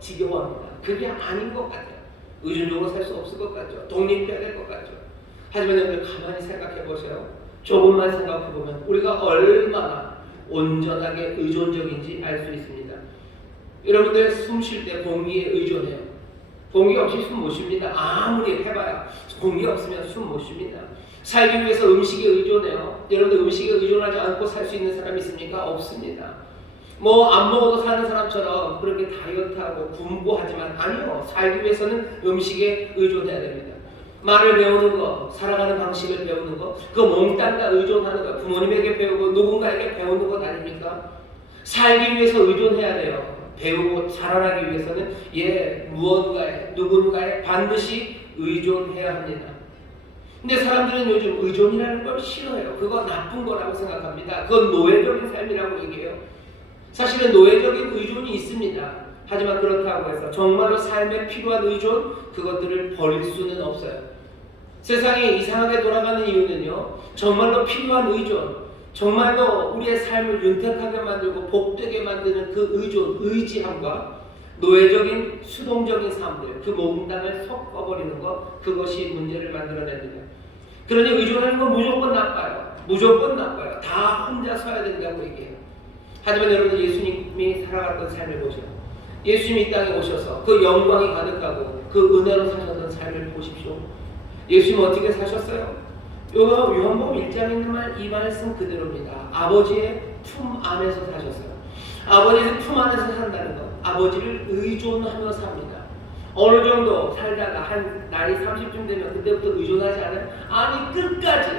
지겨워합니다. 그게 아닌 것 같아요. 의존적으로 살 수 없을 것 같죠. 독립해야 될 것 같죠. 하지만 여러분 가만히 생각해 보세요. 조금만 생각해보면 우리가 얼마나 온전하게 의존적인지 알 수 있습니다. 여러분들 숨 쉴 때 공기에 의존해요. 공기 없이 숨 못 쉽니다. 아무리 해봐야 공기 없으면 숨 못 쉽니다. 살기 위해서 음식에 의존해요. 여러분들 음식에 의존하지 않고 살 수 있는 사람이 있습니까? 없습니다. 뭐 안 먹어도 사는 사람처럼 그렇게 다이어트하고 굶고 하지만 아니요. 살기 위해서는 음식에 의존해야 됩니다. 말을 배우는 거, 살아가는 방식을 배우는 거, 그 몽땅 다 의존하는 거, 부모님에게 배우고 누군가에게 배우는 것 아닙니까? 살기 위해서 의존해야 돼요. 배우고 자라나기 위해서는 무언가에, 누군가에 반드시 의존해야 합니다. 근데 사람들은 요즘 의존이라는 걸 싫어해요. 그거 나쁜 거라고 생각합니다. 그건 노예적인 삶이라고 얘기해요. 사실은 노예적인 의존이 있습니다. 하지만 그렇다고 해서 정말로 삶에 필요한 의존, 그것들을 버릴 수는 없어요. 세상이 이상하게 돌아가는 이유는요, 정말로 필요한 의존, 정말로 우리의 삶을 윤택하게 만들고 복되게 만드는 그 의존, 의지함과 노예적인 수동적인 삶들, 그 몽땅을 섞어버리는 것, 그것이 문제를 만들어냅니다. 그러니 의존하는 건 무조건 나빠요. 무조건 나빠요. 다 혼자 서야 된다고 얘기해요. 하지만 여러분, 예수님이 살아갔던 삶을 보세요. 예수님이 이 땅에 오셔서 그 영광이 가득하고 그 은혜로 사셨던 삶을 보십시오. 예수님은 어떻게 사셨어요? 요한복음 1장에 있는 이 말씀 그대로입니다. 아버지의 품 안에서 사셨어요. 아버지의 품 안에서 산다는 것, 아버지를 의존하며 삽니다. 어느 정도 살다가 한 나이 30쯤 되면 그때부터 의존하지 않아요? 아니, 끝까지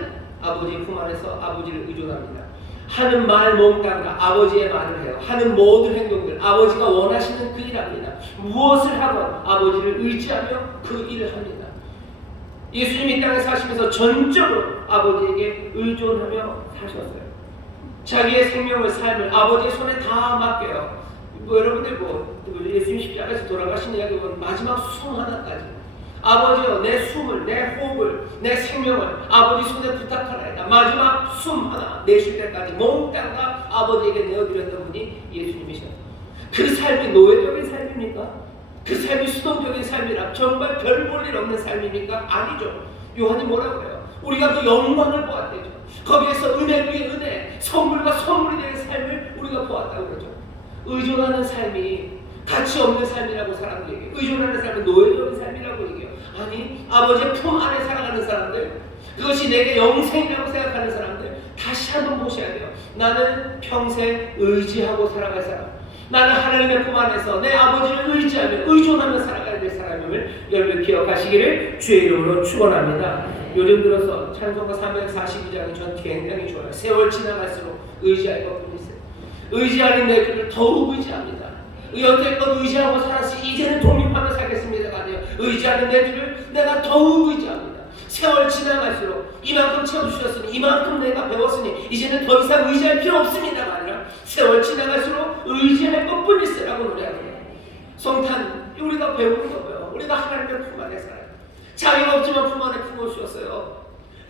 아버지의 품 안에서 아버지를 의존합니다. 하는 말 몽땅 다 아버지의 말을 해요. 하는 모든 행동들 아버지가 원하시는 그 일합니다. 무엇을 하건 아버지를 의지하며 그 일을 합니다. 예수님이 이 땅에 사시면서 전적으로 아버지에게 의존하며 사셨어요. 자기의 생명을, 삶을 아버지의 손에 다 맡겨요. 여러분들 예수님 십자가에서 돌아가신 이야기 보면 마지막 숨 하나까지 아버지여, 내 숨을, 내 호흡을, 내 생명을 아버지 손에 부탁하나이다. 마지막 숨 하나 내쉴 때까지 몽땅 다 아버지에게 내어드렸던 분이 예수님이셔요. 그 삶이 노예적인 삶입니까? 그 삶이 수동적인 삶이라 정말 별 볼 일 없는 삶입니까? 아니죠. 요한이 뭐라고 그래요? 우리가 그 영광을 보았대죠. 거기에서 은혜 위에 은혜, 선물과 선물이 되는 삶을 우리가 보았다고 그러죠. 의존하는 삶이 가치 없는 삶이라고 사람들이 얘기해요. 의존하는 삶은 노예적인 삶이라고 얘기해요. 아니, 아버지의 품 안에 살아가는 사람들, 그것이 내게 영생이라고 생각하는 사람들, 다시 한번 보셔야 돼요. 나는 평생 의지하고 살아갈 사람, 나는 하나님의 품 안에서 내 아버지를 의지하며 의존하며 살아가야 될 사람임을 여러분 기억하시기를 주의 이름으로 축원합니다. 요즘 들어서 찬송가 342장이 전 굉장히 좋아요. 세월 지나갈수록 의지할 것뿐이 있어요. 의지하는 내 주를 더욱 의지합니다. 여태껏 의지하고 살았으니 이제는 독립하며 살겠습니다가 아니에요. 의지하는 내 주를 내가 더욱 의지합니다. 세월 지나갈수록 이만큼 채워주셨으니, 이만큼 내가 배웠으니 이제는 더 이상 의지할 필요 없습니다가 아니라 세월 지나갈수록 의지할 것뿐이세라고 노래합니다. 성탄, 우리가 배우는 거고요. 우리가 하나님의 품 안에 살아요. 자기가 없지만 품 안에 품어주셨어요.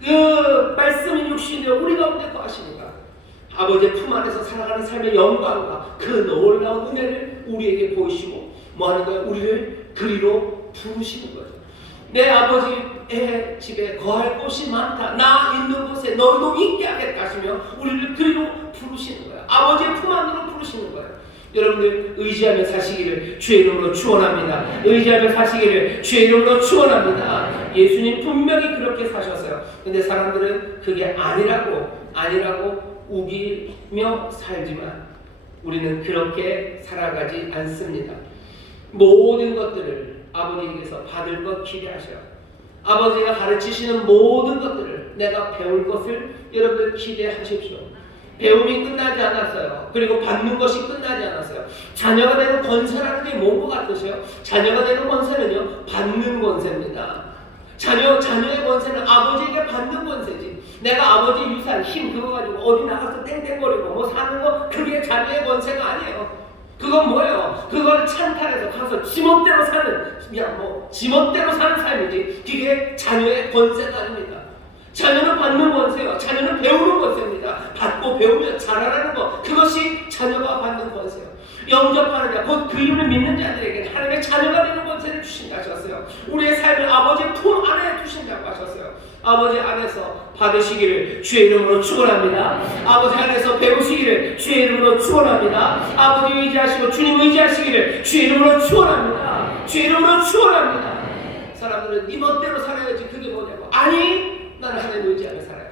그 말씀이 육신이 되어 우리 가운데 거하시니까 아버지의 품 안에서 살아가는 삶의 영광과 그 놀라운 은혜를 우리에게 보이시고 뭐하는 거예요? 우리를 그리로 부르시는 거죠. 내 아버지의 집에 거할 곳이 많다. 나 있는 곳에 너희도 있게 하겠다 하시며 우리를 그리로 부르시는 거예요. 아버지의 품 안으로 부르시는 거예요. 여러분들 의지하며 사시기를 주의 이름으로 축원합니다. 의지하며 사시기를 주의 이름으로 축원합니다. 예수님 분명히 그렇게 사셨어요. 근데 사람들은 그게 아니라고 우기며 살지만 우리는 그렇게 살아가지 않습니다. 모든 것들을 아버지에게서 받을 것 기대하셔요. 아버지가 가르치시는 모든 것들을 내가 배울 것을 여러분들 기대하십시오. 배움이 끝나지 않았어요. 그리고 받는 것이 끝나지 않았어요. 자녀가 되는 권세라는 게 뭔 것 같으세요? 자녀가 되는 권세는요, 받는 권세입니다. 자녀의 권세는 아버지에게 받는 권세지. 내가 아버지 유산, 힘 그거 가지고 어디 나가서 땡땡거리고 뭐 사는 거, 그게 자녀의 권세가 아니에요. 그건 뭐예요? 그걸 찬탈해서 가서 지멋대로 사는, 지멋대로 사는 삶이지. 그게 자녀의 권세가 아닙니다. 자녀는 받는 권세요. 자녀는 배우는 권세입니다. 받고 배우며 자라라는 것, 그것이 자녀가 받는 권세요. 영접하는 자, 곧 그 이름을 믿는 자들에게 하나님의 자녀가 되는 권세를 주신다 하셨어요. 우리의 삶을 아버지의 품 안에 두신다고 하셨어요. 아버지 안에서 받으시기를 주의 이름으로 축원합니다. 아버지 안에서 배우시기를 주의 이름으로 축원합니다. 아버지 의지하시고 주님 의지하시기를 주의 이름으로 축원합니다. 주의 이름으로 축원합니다. 사람들은 네 멋대로 살아야지. 그게 뭐냐고. 아니, 나는 하나님 의지하며 살아요.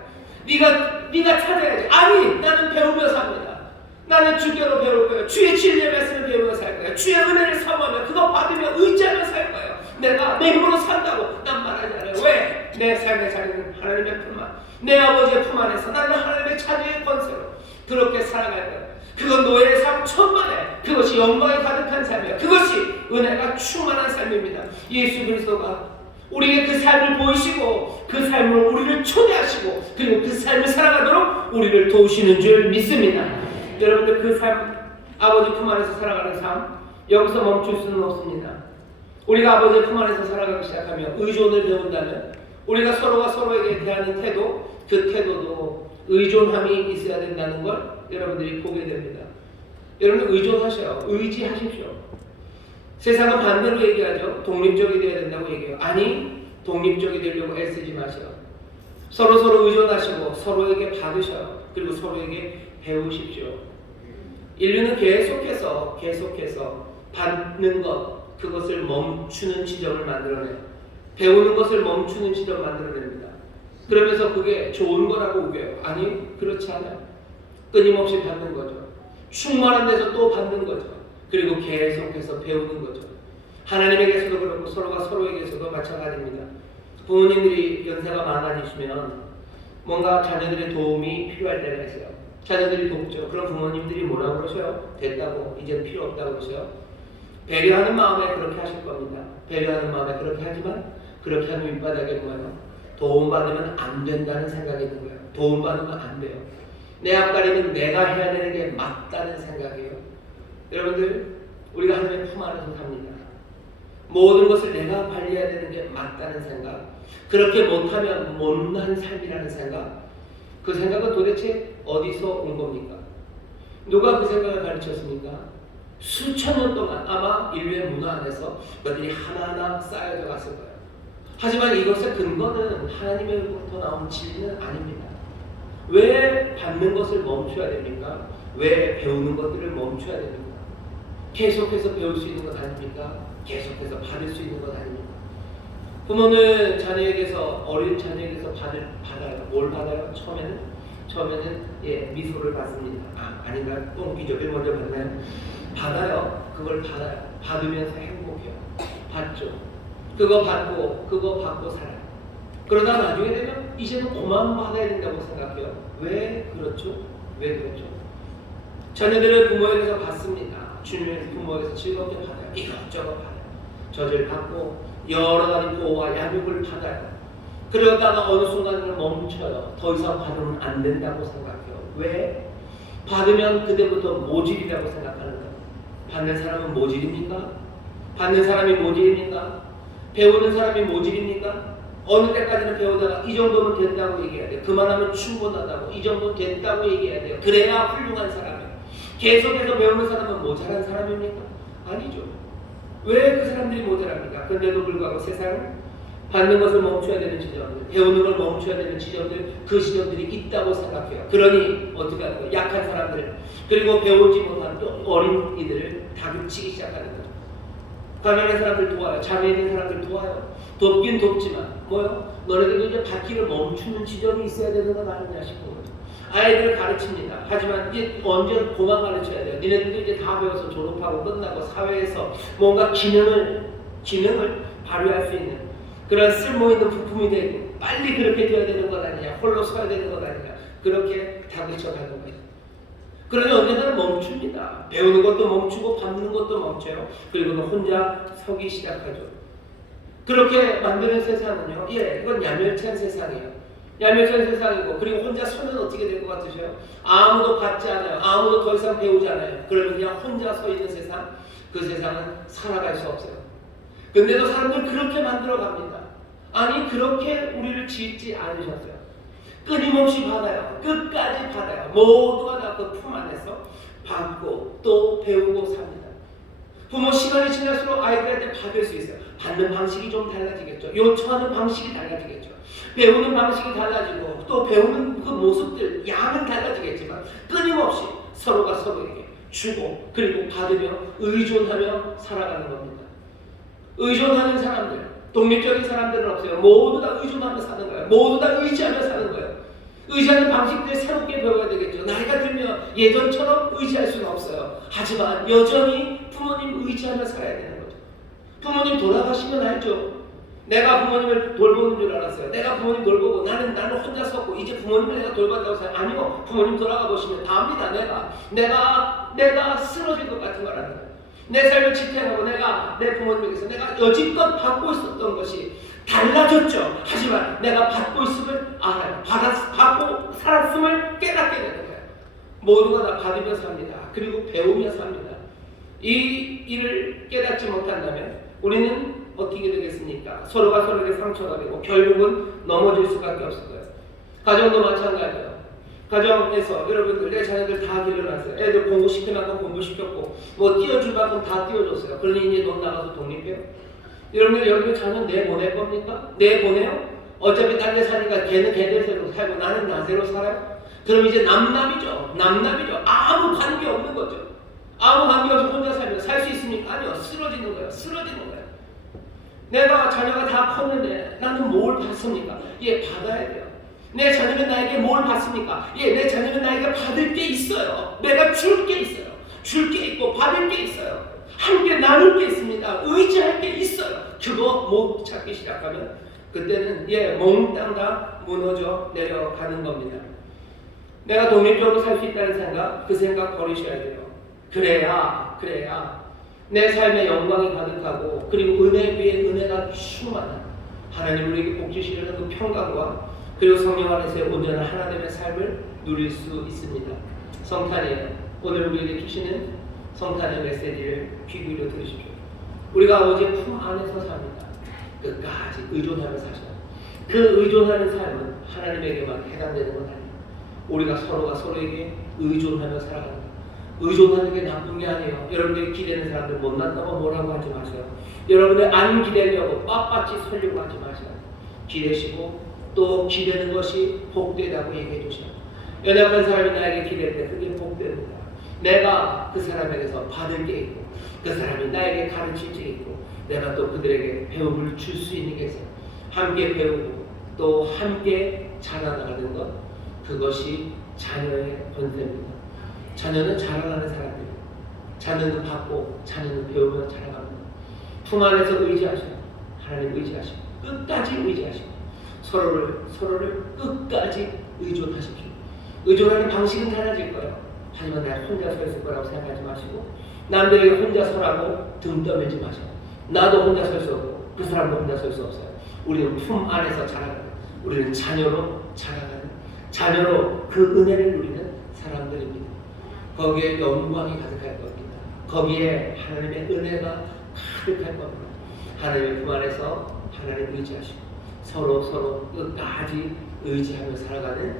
네가 찾아야지. 아니, 나는 배우며 삽니다. 나는 주께로 배울 거예요. 주의 진리의 말씀을 배우며 살 거예요. 주의 은혜를 사모하며 그거 받으며 의지하며 살 거예요. 내가 내 힘으로 산다고 난 말하지 않아요. 왜? 내 삶의 자리는 하나님의 품 안, 내 아버지의 품 안에서 나는 하나님의 자녀의 권세로 그렇게 살아갈 거예요. 그건 노예의 삶 천만에, 그것이 영광이 가득한 삶이에요. 그것이 은혜가 충만한 삶입니다. 예수 그리스도가 우리에게 그 삶을 보이시고 그 삶으로 우리를 초대하시고 그리고 그 삶을 살아가도록 우리를 도우시는 줄 믿습니다. 여러분들 그 삶, 아버지 품 안에서 살아가는 삶, 여기서 멈출 수는 없습니다. 우리가 아버지의 품 안에서 살아가기 시작하면 의존을 배운다면 우리가 서로가 서로에게 대하는 태도, 그 태도도 의존함이 있어야 된다는 걸 여러분들이 보게 됩니다. 여러분 의존하셔요. 의지하십시오. 세상은 반대로 얘기하죠. 독립적이 되어야 된다고 얘기해요. 아니, 독립적이 되려고 애쓰지 마세요. 서로 의존하시고 서로에게 받으셔요. 그리고 서로에게 배우십시오. 인류는 계속해서 받는 것, 그것을 멈추는 지점을 만들어내요. 배우는 것을 멈추는 지점을 만들어냅니다. 그러면서 그게 좋은 거라고 우겨요. 아니, 그렇지 않아요. 끊임없이 받는 거죠. 충만한 데서 또 받는 거죠. 그리고 계속해서 배우는 거죠. 하나님에게서도 그렇고 서로가 서로에게서도 마찬가지입니다. 부모님들이 연세가 많아지시면 뭔가 자녀들의 도움이 필요할 때가 있어요. 자녀들이 돕죠. 그럼 부모님들이 뭐라고 그러셔요? 됐다고, 이제는 필요 없다고 그러셔요. 배려하는 마음에 그렇게 하실 겁니다. 배려하는 마음에 그렇게 하지만 그렇게 하는 밑바닥에 뭐예요? 도움받으면 안 된다는 생각이 있는 거예요. 도움받으면 안 돼요. 내 앞가림은 내가 해야 되는 게 맞다는 생각이에요. 여러분들, 우리가 하나님의 품 안에서 삽니다. 모든 것을 내가 관리해야 되는 게 맞다는 생각, 그렇게 못하면 못난 삶이라는 생각, 그 생각은 도대체 어디서 온 겁니까? 누가 그 생각을 가르쳤습니까? 수천 년 동안 아마 인류의 문화 안에서 그것들이 하나하나 쌓여져 갔을 거예요. 하지만 이것의 근거는 하나님으로부터 나온 진리는 아닙니다. 왜 받는 것을 멈춰야 됩니까? 왜 배우는 것들을 멈춰야 됩니까? 계속해서 배울 수 있는 것 아닙니까? 계속해서 받을 수 있는 것 아닙니까? 부모는 자녀에게서, 어린 자녀에게서 받아요. 뭘 받아요? 처음에는 미소를 받습니다. 아닌가? 똥기저귀를 먼저 받나요? 받아요. 그걸 받아요. 받으면서 행복해요. 받죠. 그거 받고 살아요. 그러다 나중에 되면 이제는 그만 받아야 된다고 생각해요. 왜 그렇죠? 자녀들은 부모에게서 받습니다. 주님은 부모에게서 즐겁게 받아요. 이것저것 받아요. 젖을 받고 여러 가지 보호와 양육을 받아요. 그러다가 어느 순간에는 멈춰요. 더 이상 받으면 안 된다고 생각해요. 왜? 받으면 그때부터 모질이라고 생각하는 거예요. 받는 사람은 모질입니까? 받는 사람이 모질입니까? 배우는 사람이 모질입니까? 어느 때까지는 배우다가 이 정도면 된다고 얘기해야 돼요. 그만하면 충분하다고, 이 정도 됐다고 얘기해야 돼요. 그래야 훌륭한 사람이에요. 계속해서 배우는 사람은 모자란 사람입니까? 아니죠. 왜 그 사람들이 모자랍니까? 그런데도 불구하고 세상은 받는 것을 멈춰야 되는 지점들, 배우는 걸 멈춰야 되는 지점들, 그 지점들이 있다고 생각해요. 그러니 어떻게 하는 거예요? 약한 사람들, 그리고 배우지 못한 또 어린이들을 다그치기 시작하는 거죠. 가난한 사람들 도와요. 장애 있는 사람들 도와요. 돕긴 돕지만 뭐요? 너네들도 이제 받기를 멈추는 지점이 있어야 되는 건 아니냐 싶은 거죠. 아이들을 가르칩니다. 하지만 이제 언제 그만 가르쳐야 돼요. 니네들도 이제 다 배워서 졸업하고 끝나고 사회에서 뭔가 기능을 발휘할 수 있는 그런 쓸모있는 부품이 되고 빨리 그렇게 되어야 되는 것 아니냐, 홀로 서야 되는 것 아니냐, 그렇게 다그쳐가는 거예요. 그러니 언젠가는 멈춥니다. 배우는 것도 멈추고 받는 것도 멈춰요. 그리고는 혼자 서기 시작하죠. 그렇게 만드는 세상은요, 이건 야멸찬 세상이에요. 야멸찬 세상이고, 그리고 혼자 서면 어떻게 될 것 같으세요? 아무도 받지 않아요. 아무도 더 이상 배우지 않아요. 그러면 그냥 혼자 서 있는 세상, 그 세상은 살아갈 수 없어요. 근데도 사람들 그렇게 만들어 갑니다. 아니, 그렇게 우리를 짓지 않으셨어요. 끊임없이 받아요. 끝까지 받아요. 모두가 다 그 품 안에서 받고 또 배우고 삽니다. 부모 시간이 지날수록 아이들한테 받을 수 있어요. 받는 방식이 좀 달라지겠죠. 요청하는 방식이 달라지겠죠. 배우는 방식이 달라지고 또 배우는 그 모습들, 양은 달라지겠지만 끊임없이 서로가 서로에게 주고 그리고 받으며 의존하며 살아가는 겁니다. 의존하는 사람들, 독립적인 사람들은 없어요. 모두 다 의존하며 사는 거예요. 모두 다 의지하며 사는 거예요. 의지하는 방식들 새롭게 배워야 되겠죠. 나이가 들면 예전처럼 의지할 수는 없어요. 하지만 여전히 부모님 의지하며 살아야 되는 거죠. 부모님 돌아가시면 알죠. 내가 부모님을 돌보는 줄 알았어요. 내가 부모님 돌보고 나는 혼자 섰고 이제 부모님을 내가 돌봤다고 생각해요. 아니요. 부모님 돌아가 보시면 다 압니다. 내가 쓰러질 것 같은 거라는 거예요. 내 삶을 지탱하고 내 부모님에게서 내가 여지껏 받고 있었던 것이 달라졌죠. 하지만 내가 받고 있음을 알아요. 받고 살았음을 깨닫게 되는 거예요. 모두가 다 받으며 삽니다. 그리고 배우며 삽니다. 이 일을 깨닫지 못한다면 우리는 어떻게 되겠습니까? 서로가 서로에게 상처가 되고 결국은 넘어질 수밖에 없을 거예요. 가정도 마찬가지예요. 가정에서 여러분들 내 자녀들 다 길러놨어요. 애들 공부시킬 만큼 공부시켰고 띄워줄 만큼 다 띄워줬어요. 그러니 이제 넌 나가서 독립해요. 여러분들 자녀 내보낼 겁니까? 내보내요? 어차피 딴 데 사니까 걔는 걔대로 살고 나는 나대로 살아요? 그럼 이제 남남이죠. 아무 관계 없는 거죠. 아무 관계 없이 혼자 살면 살 수 있습니까? 아니요. 쓰러지는 거예요. 내가 자녀가 다 컸는데 나는 뭘 받습니까? 받아야 돼요. 내 자녀는 나에게 뭘 받습니까? 내 자녀는 나에게 받을 게 있어요. 내가 줄 게 있어요. 줄 게 있고 받을 게 있어요. 함께 나눌 게 있습니다. 의지할 게 있어요. 그거 못 찾기 시작하면 그때는 몽땅 다 무너져 내려가는 겁니다. 내가 독립적으로 살 수 있다는 생각, 그 생각 버리셔야 돼요. 그래야 내 삶에 영광이 가득하고 그리고 은혜 위에 은혜가 충만한 하나님 우리에게 복 주시려는 그 평강과 그리고 성령 안에서의 온전한 하나님의 삶을 누릴 수 있습니다. 성탄이에요. 오늘 우리에게 주시는 성탄의 메시지를 귀 기울여 들으십시오. 우리가 아버지의 품 안에서 삽니다. 끝까지 의존하며 사셔요. 그 의존하는 삶은 하나님에게만 해당되는 건 아니에요. 우리가 서로가 서로에게 의존하며 살아가는 거예요. 의존하는 게 나쁜 게 아니에요. 여러분들이 기대는 사람들 못난다고 뭐라고 하지 마세요. 여러분들 안 기대려고 빳빳이 서려고 하지 마세요. 기대시고 또 기대는 것이 복되다고 얘기해 주셔요. 연약한 사람이 나에게 기댈 때 그게 복됩니다. 내가 그 사람에게서 받을 게 있고 그 사람이 나에게 가르칠 게 있고 내가 또 그들에게 배움을 줄 수 있는 게 있어요. 함께 배우고 또 함께 자라나가는 것, 그것이 자녀의 권세입니다. 자녀는 자라나는 사람들이에요. 자녀는 받고 자녀는 배우며 자라갑니다. 품 안에서 의지하셔요. 하나님 의지하시고 끝까지 의지하시고 서로를 끝까지 의존하십시오. 의존하는 방식은 달라질 거예요. 하지만 내가 혼자 서 있을 거라고 생각하지 마시고 남들에게 혼자 서라고 등 떠밀지 마세요. 나도 혼자 설 수 없고 그 사람도 혼자 설 수 없어요. 우리는 품 안에서 자라가는, 우리는 자녀로 자라가는, 자녀로 그 은혜를 누리는 사람들입니다. 거기에 영광이 가득할 겁니다. 거기에 하나님의 은혜가 가득할 겁니다. 하나님의 품 안에서 하나님 의지하시고 서로 끝까지 의지하며 살아가는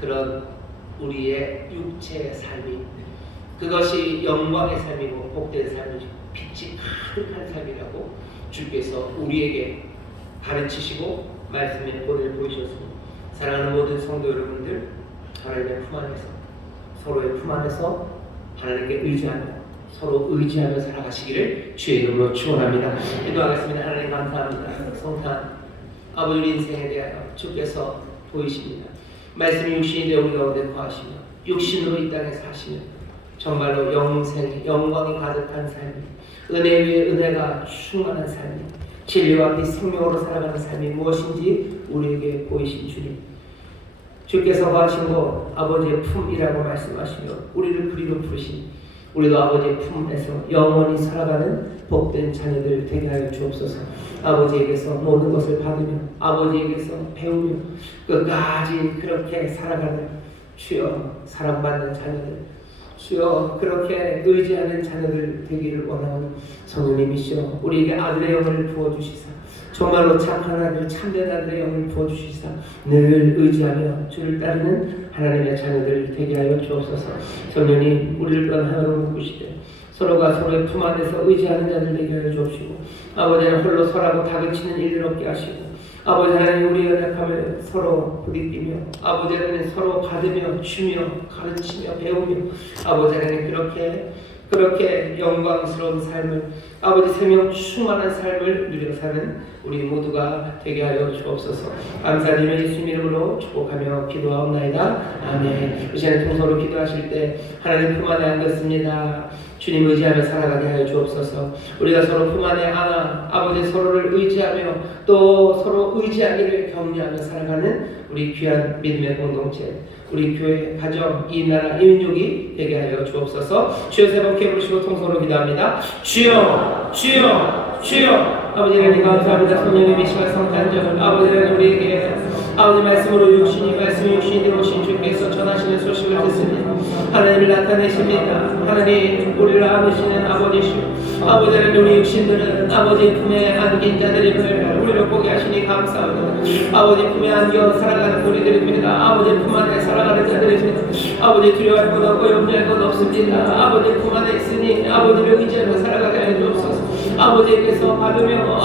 그런 우리의 육체의 삶이, 그것이 영광의 삶이고 복된 삶이고 빛이 가득한 삶이라고 주께서 우리에게 가르치시고 말씀에 본을 보이셨습니다. 사랑하는 모든 성도 여러분들, 하나님의 품 안에서, 서로의 품 안에서 하나님께 의지하며 서로 의지하며 살아가시기를 주의 이름으로 축원합니다. 기도하겠습니다. 하나님 감사합니다. 성탄 아버지 우리 인생에 대하여 주께서 보이십니다. 말씀이 육신이 되어 우리 가운데 거하시며 육신으로 이 땅에 사시며 정말로 영광이 가득한 삶이, 은혜 위에 은혜가 충만한 삶이, 진리와 빛 생명으로 살아가는 삶이 무엇인지 우리에게 보이신 주님, 주께서 거하신 곳 아버지의 품이라고 말씀하시며 우리를 그리로 부르신, 우리도 아버지의 품에서 영원히 살아가는 복된 자녀들 되게 하여 주옵소서. 아버지에게서 모든 것을 받으며 아버지에게서 배우며 끝까지 그렇게 살아가는 주여 사랑받는 자녀들, 주여 그렇게 의지하는 자녀들 되기를 원하오니 성령님이시여 우리에게 아들의 영을 부어주시사 정말로 착한 아들 참된 아들의 영을 부어주시사 늘 의지하며 주를 따르는 하나님의 자녀들 되게 하여 주옵소서. 성령님 우리를 떠나여 묶으시되 서로가 서로의 품 안에서 의지하는 자들 되게 하여 주옵시고 아버지 하나님 홀로 서라고 다그치는 일을 없게 하시고 아버지 하나님 우리의 연약함을 서로 부딪히며 아버지 하나님 서로 받으며 주며 가르치며 배우며 아버지 하나님 그렇게 영광스러운 삶을 아버지 생명 충만한 삶을 누려 사는 우리 모두가 되게 하여 주옵소서. 감사드리며 예수님 이름으로 축복하며 기도하옵나이다. 아멘. 이 시간에 통성으로 기도하실 때 하나님 품 안에 안겼습니다. 주님 의지하며 살아가게 하여 주옵소서. 우리가 서로 품 안에 안아 아버지 서로를 의지하며 또 서로 의지하기를 격려하며 살아가는 우리 귀한 믿음의 공동체 우리 교회, 가정, 이 나라, 이 민족이 되게 하여 주옵소서. 주여 세 번 부르시고 통성으로 기도합니다. 주여, 주여, 주여. 아버지 하나님 감사합니다. 성령의 미시와 성탄절 아버지 하나님 우리에게 아버지 말씀으로 말씀이 육신으로 오신 주께서 전하시는 소식을 듣습니다. 하나님을 나타내십니다. 하나님 우리를 안으시는 아버지시오. 아버지 하나님 우리 육신들은 아버지 품에 안긴 자들임을 우리를 보게 하시니 감사합니다. 아버지 품에 안겨 살아가는 우리들입니다. 아버지 품 안에 살아가는 자들입니다. 아버지 두려워할 것 없고 염려할 것 없습니다. 아버지 품 안에 있으니 아버지를 의지하며 살아가게 하여 주옵소서. 아버지에게서 받으며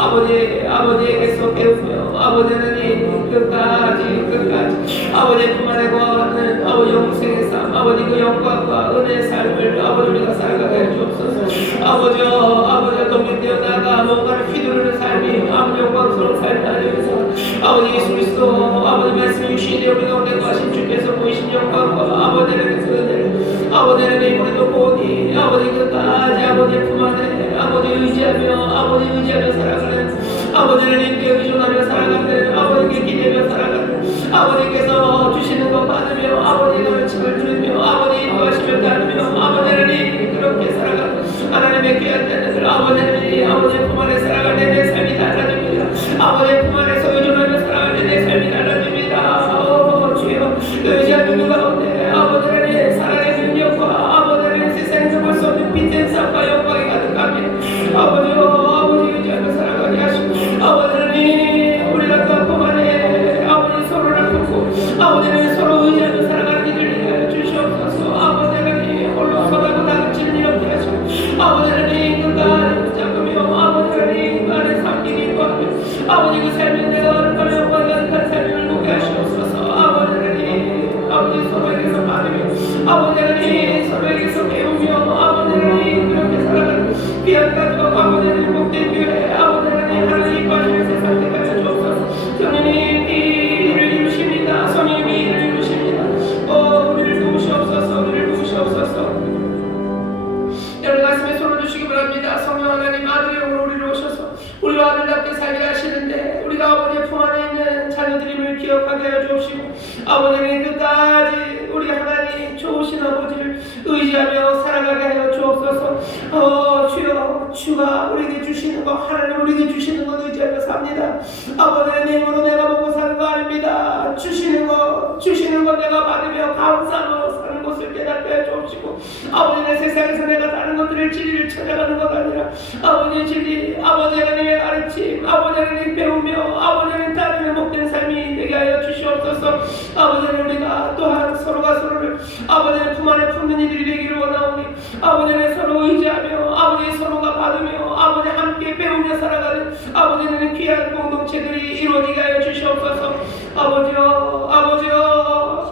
아버지에게서 배우며 아버지 하나님 끝까지 아버지 품 안에 거하는 아버지 영생의 삶 아버지 그 영광과 은혜의 삶을 아버지 우리가 살아가게 해 주옵소서. 아버지 독립되어 나아가 뭔가를 휘두르는 삶이 아버지 영광스러운 삶이 아니면서 아버지 예수 그리스도 아버지 말씀이 육신이 되어 우리 가운데 거하신 주께서 보이신 영광과 아버지 하나님의 은혜를 아버지 하나님 우리도 보니 아버지 끝까지 아버지 품 안에 아버지 의지하며 살아가는 아버지 하나님께 의존하며 살아가는 아버지께 기대며 살아가는 아버지께서 주시는 것 받으며 아버지의 가르침을 들으며 아버지 인도하시며 따르며 아버지 하나님 그렇게 살아가는 하나님의 귀한 자녀들 아버지 하나님 아버지 품 안에 살아갈 때 내 삶이 달라집니다. 아버지 품 안에서 의존하며 살아갈 때 내 삶이 달라집니다. 주여 의지한 눈 가운데 아버지 하나님 사랑의 능력과 아버지 하나님 세상에서 볼 수 없는 빛의 삶과 영광이 가득합니다. 아버지 의지하며 살아가게 하시고 아버지 하나님 우리가 또 품 안에 아버지 서로를 품고 아버지 하나님 서로 의지하며 살아가는 일을 주시옵소서. 아버지 하나님 홀로 서라고 다그치는 일 없게 하시고 아버지 하나님 끝까지 붙잡으며 아버지 하나님 그 안에 삼기를 인도하며 아버지 그 삶이 내가 얼마나 영광이 가득한 삶을 보게 하시옵소서. 아버지 하나님 아버지 서로에게서 받으며 아버지 하나님 서로에게서 배우며 아버지 하나님 그렇게 살아가는 귀한 가족 아버지 하나님 복된 교회 아버지 하나님 이끌어주는 세상 되게 하여 주옵소서. 성령님 일을 이루십니다. 성령님이 일을 이루십니다. 우리를 도우시옵소서. 여러분 가슴에 손을 주시기 바랍니다. 성령 하나님 아들의 영으로 우리를 오셔서 우리와 아들답게 살게 하시는데 우리가 아버지의 품 안에 있는 자녀들임을 기억하게 하여 주옵시고 아버지는 끝까지 우리 하나님 좋으신 아버지를 의지하며 살아가게 하여 주옵소서. 주가 우리에게 주시는 것 하나님 우리에게 주시는 것 의지하며 삽니다. 아버지의 이름으로 내가 먹고 사는 거 아닙니다. 주시는 것 내가 받으며 감사하며 사는 것을 깨닫게 해 주옵시고 아버지는 세상에서 내가 다른 것들을 진리를 찾아가는 것 아니라 아버지의 진리 아버지 하나님의 가르침 아버지 하나님 배우며 아버지 하나님 따르며 복된 삶이 되게 하여 주시옵소서. 아버지 하나님 우리가 또한 서로가 서로를 아버지 하나님 품 안에 품는 이들이 되기를 원하오니 아버지 하나님 서로 의지하며 아버지 서로가 받으며 아버지 함께 배우며 살아가는 아버지 하나님 귀한 공동체들이 이루어지게 하여 주시옵소서. 아버지여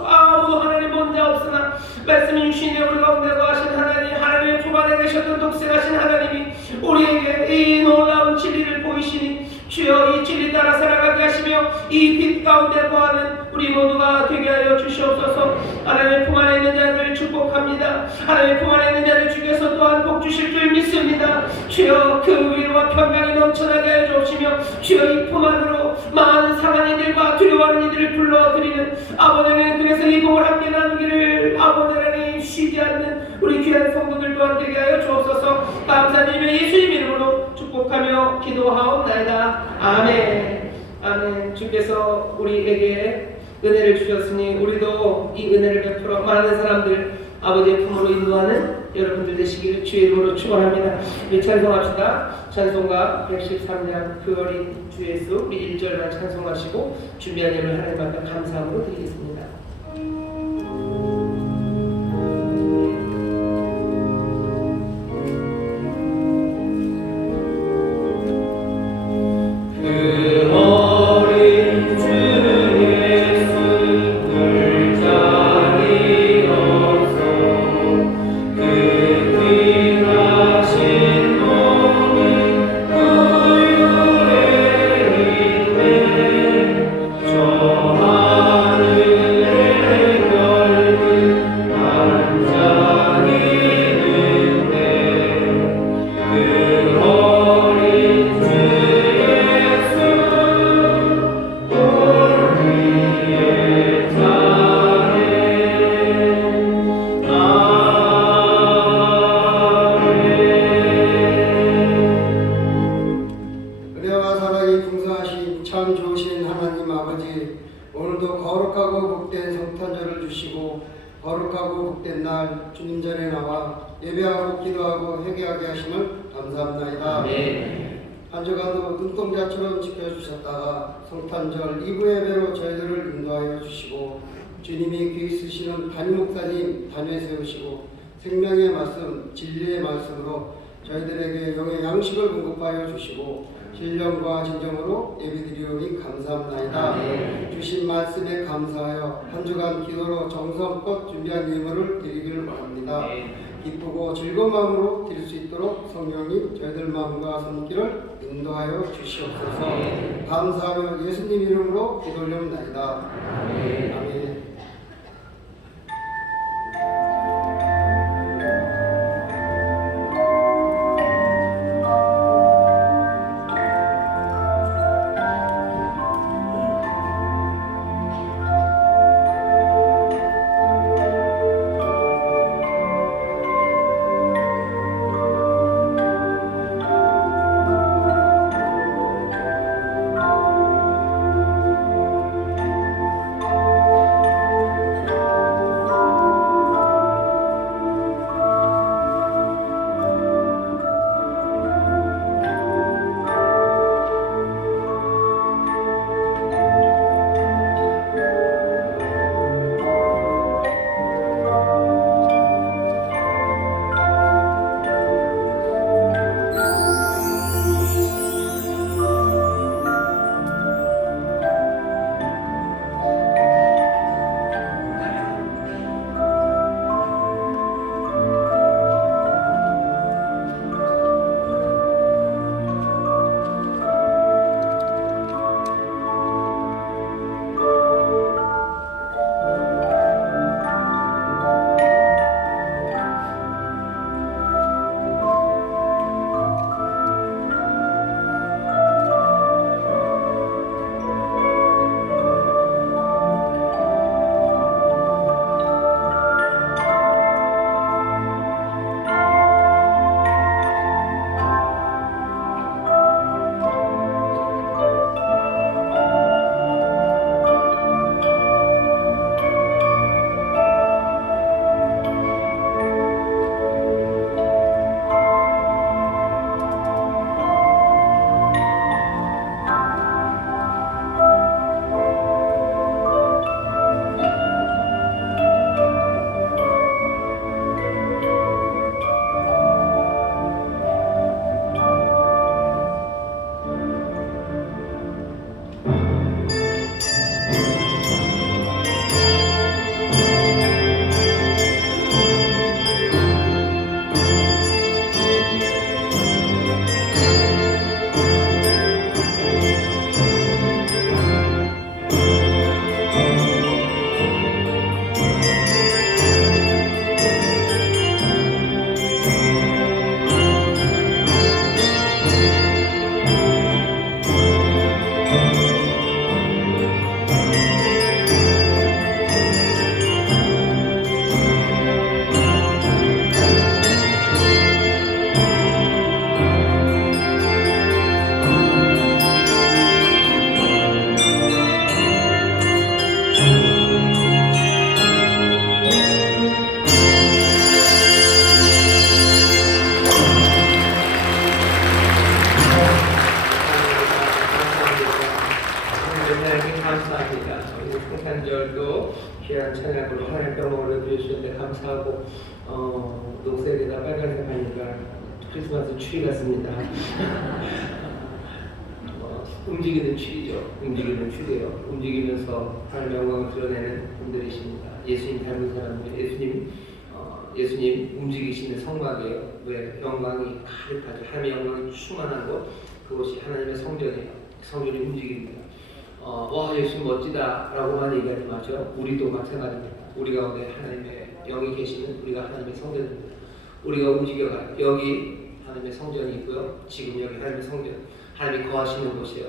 아무도 하나님 본자 없으나 말씀이 육신에 우리 가운데 거하신 하나님의 품 안에 계셨던 독생하신 하나님이 우리에게 이 놀라운 진리를 보이시니 주여 이 진리 따라 살아가게 하시며 이 빛 가운데 거하는 우리 모두가 되게 하여 주시옵소서. 하나님의 품 안에 있는 자들을 축복합니다. 하나님의 품 안에 있는 자들 중에서 또한 복 주실 줄 믿습니다. 주여 그 위로와 평강이 넘쳐나게 하여 주옵시며 주여 이 품 안으로 많은 상한 이들과 두려워하는 이들을 불러드리는 아버지는 그래서 이 복을 함께 나누기를 아버지 하나님 쉬지 않는 우리 귀한 성도들 또한 되게 하여 주옵소서. 감사드리며 예수님 이름으로 축복하며 기도하옵나이다. 아멘. 주께서 우리에게 은혜를 주셨으니 우리도 이 은혜를 베풀어 많은 사람들 아버지의 품으로 인도하는 여러분들 되시기를 주의 이름으로 축원합니다. 우리 찬송합시다. 찬송가 113장 그 어린 주 예수 우리 1절만 찬송하시고 준비한 예물 하나님 앞에 감사함으로 드리겠습니다. 거룩하고 복된 성탄절을 주시고 거룩하고 복된 날 주님 전에 나와 예배하고 기도하고 회개하게 하심을 감사합나이다. 한 주간도 눈동자처럼 지켜주셨다가 성탄절 2부 예배로 저희들을 인도하여 주시고 주님이 귀 쓰시는 담임 목사님 단회 세우시고 생명의 말씀, 진리의 말씀으로 저희들에게 영의 양식을 공급하여 주시고 신령과 진정으로 예배드리오니 감사합나이다. 주신 말씀에 감사하여 한 주간 기도로 정성껏 준비한 예물을 드리기를 바랍니다. 기쁘고 즐거운 마음으로 드릴 수 있도록 성령이 저희들 마음과 손길을 인도하여 주시옵소서. 감사하며 예수님 이름으로 기도 올려옵나이다. 아멘. 성탄절도 귀한 찬양으로 하나님 병으로 주셨는데 감사하고 녹색에다 빨간색 하니까 크리스마스 추리 같습니다. 움직이는 추리죠. 움직이는 추리예요. 움직이면서 하나님의 영광을 드러내는 분들이십니다. 예수님 닮은 사람들, 예수님 움직이시는 성막이에요. 왜? 영광이 가득하죠. 하나님의 영광이 충만하고 그것이 하나님의 성전이에요. 성전이 움직입니다. 와 예수 멋지다 라고만 얘기하지 마죠. 우리도 마찬가지입니다. 우리 가운데 하나님의 영이 계시는 우리가 하나님의 성전입니다. 우리가 움직여가요. 여기 하나님의 성전이 있고요. 지금 여기 하나님의 성전, 하나님이 거하시는 곳이에요.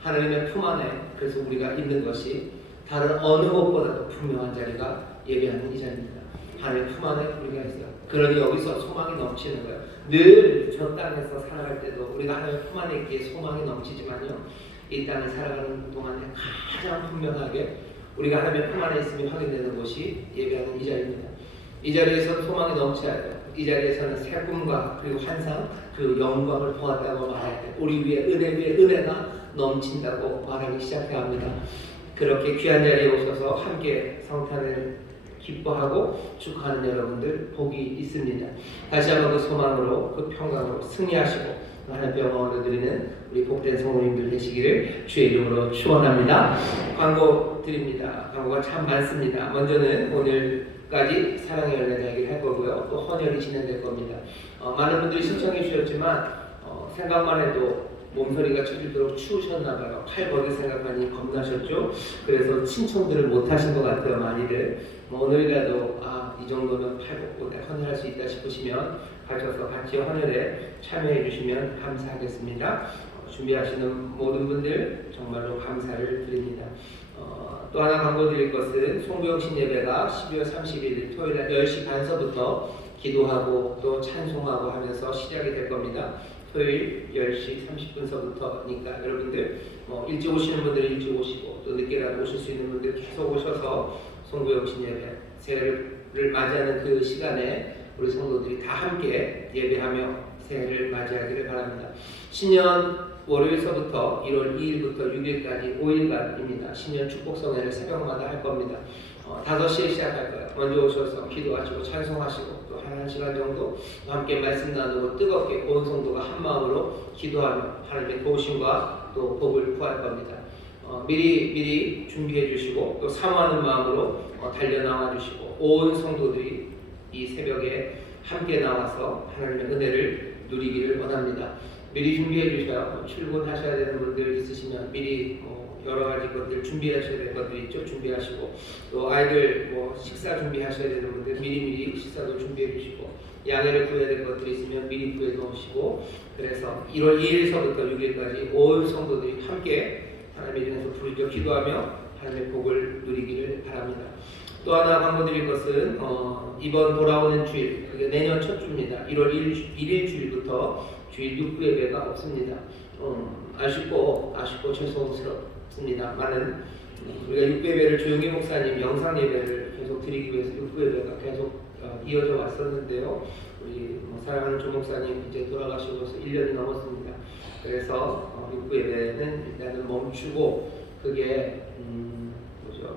하나님의 품 안에 그래서 우리가 있는 것이 다른 어느 곳보다도 분명한 자리가 예배하는 이 자리입니다. 하나님의 품 안에 우리가 있어요. 그러니 여기서 소망이 넘치는 거예요. 늘 저 땅에서 살아갈 때도 우리가 하나님의 품 안에 있기에 소망이 넘치지만요. 이 땅을 살아가는 동안에 가장 분명하게 우리가 하나님의 품 안에 있음이 확인되는 곳이 예배하는 이 자리입니다. 이 자리에서는 소망이 넘쳐야 돼요. 이 자리에서는 새 꿈과 그리고 환상, 그 영광을 보았다고 말해야 돼요. 우리 위에 은혜 위에 은혜가 넘친다고 말하기 시작해야 합니다. 그렇게 귀한 자리에 오셔서 함께 성탄을 기뻐하고 축하하는 여러분들 복이 있습니다. 다시 한번 그 소망으로 그 평강으로 승리하시고 하나님의 영광을 드리는 우리 복된 성도님들 되시기를 주의 이름으로 축원합니다. 광고 드립니다. 광고가 참 많습니다. 먼저는 오늘까지 사랑의 열매 이야기를 할 거고요. 또 헌혈이 진행될 겁니다. 많은 분들이 신청해 주셨지만 생각만 해도 몸소리가 쳐질도록 추우셨나 봐요. 칼 버릴 생각하니 겁나셨죠? 그래서 신청들을 못 하신 것 같아요. 많이들. 오늘이라도 이 정도는 팔 걷고 헌혈할 수 있다 싶으시면 가셔서 같이 헌혈에 참여해 주시면 감사하겠습니다. 준비하시는 모든 분들 정말로 감사를 드립니다. 또 하나 광고 드릴 것은 송구영신 예배가 12월 31일 토요일 10시 반서부터 기도하고 또 찬송하고 하면서 시작이 될 겁니다. 토요일 10시 30분서부터니까 여러분들 일찍 오시는 분들은 일찍 오시고 또 늦게라도 오실 수 있는 분들 계속 오셔서 송구영신 예배 새해를 맞이하는 그 시간에 우리 성도들이 다 함께 예배하며 새해를 맞이하기를 바랍니다. 신년 월요일서부터 1월 2일부터 6일까지 5일간입니다. 신년 축복성회를 새벽마다 할 겁니다. 5시에 시작할 거예요. 먼저 오셔서 기도하시고 찬송하시고 또 1시간 정도 함께 말씀 나누고 뜨겁게 온 성도가 한 마음으로 기도하며 하나님의 도우심과 또 복을 구할 겁니다. 미리 준비해 주시고 또 사모하는 마음으로 달려 나와 주시고 온 성도들이 이 새벽에 함께 나와서 하나님의 은혜를 누리기를 원합니다. 미리 준비해 주셔야 출근하셔야 되는 분들 있으시면 미리 여러 가지 것들 준비하셔야 될 것들 있죠. 준비하시고 또 아이들 식사 준비하셔야 되는 분들 미리 식사도 준비해 주시고 양해를 구해야 될 것들이 있으면 미리 구해 놓으시고 그래서 1월 2일서부터 6일까지 온 성도들이 함께 하나님의 이름에서 부르짖어 기도하며 하나님의 복을 누리기를 바랍니다. 또 하나 광고 드릴 것은 이번 돌아오는 주일, 그게 내년 첫 주입니다. 1월 1일 주일부터 주일 6부 예배가 없습니다. 아쉽고 죄송스럽습니다. 많은 우리가 6부 예배를 조용희 목사님 영상 예배를 계속 드리기 위해서 6부 예배가 계속 이어져 왔었는데요. 우리 사랑하는 조 목사님 이제 돌아가시고 1년이 넘었습니다. 그래서 6부 예배는 일단은 멈추고 그게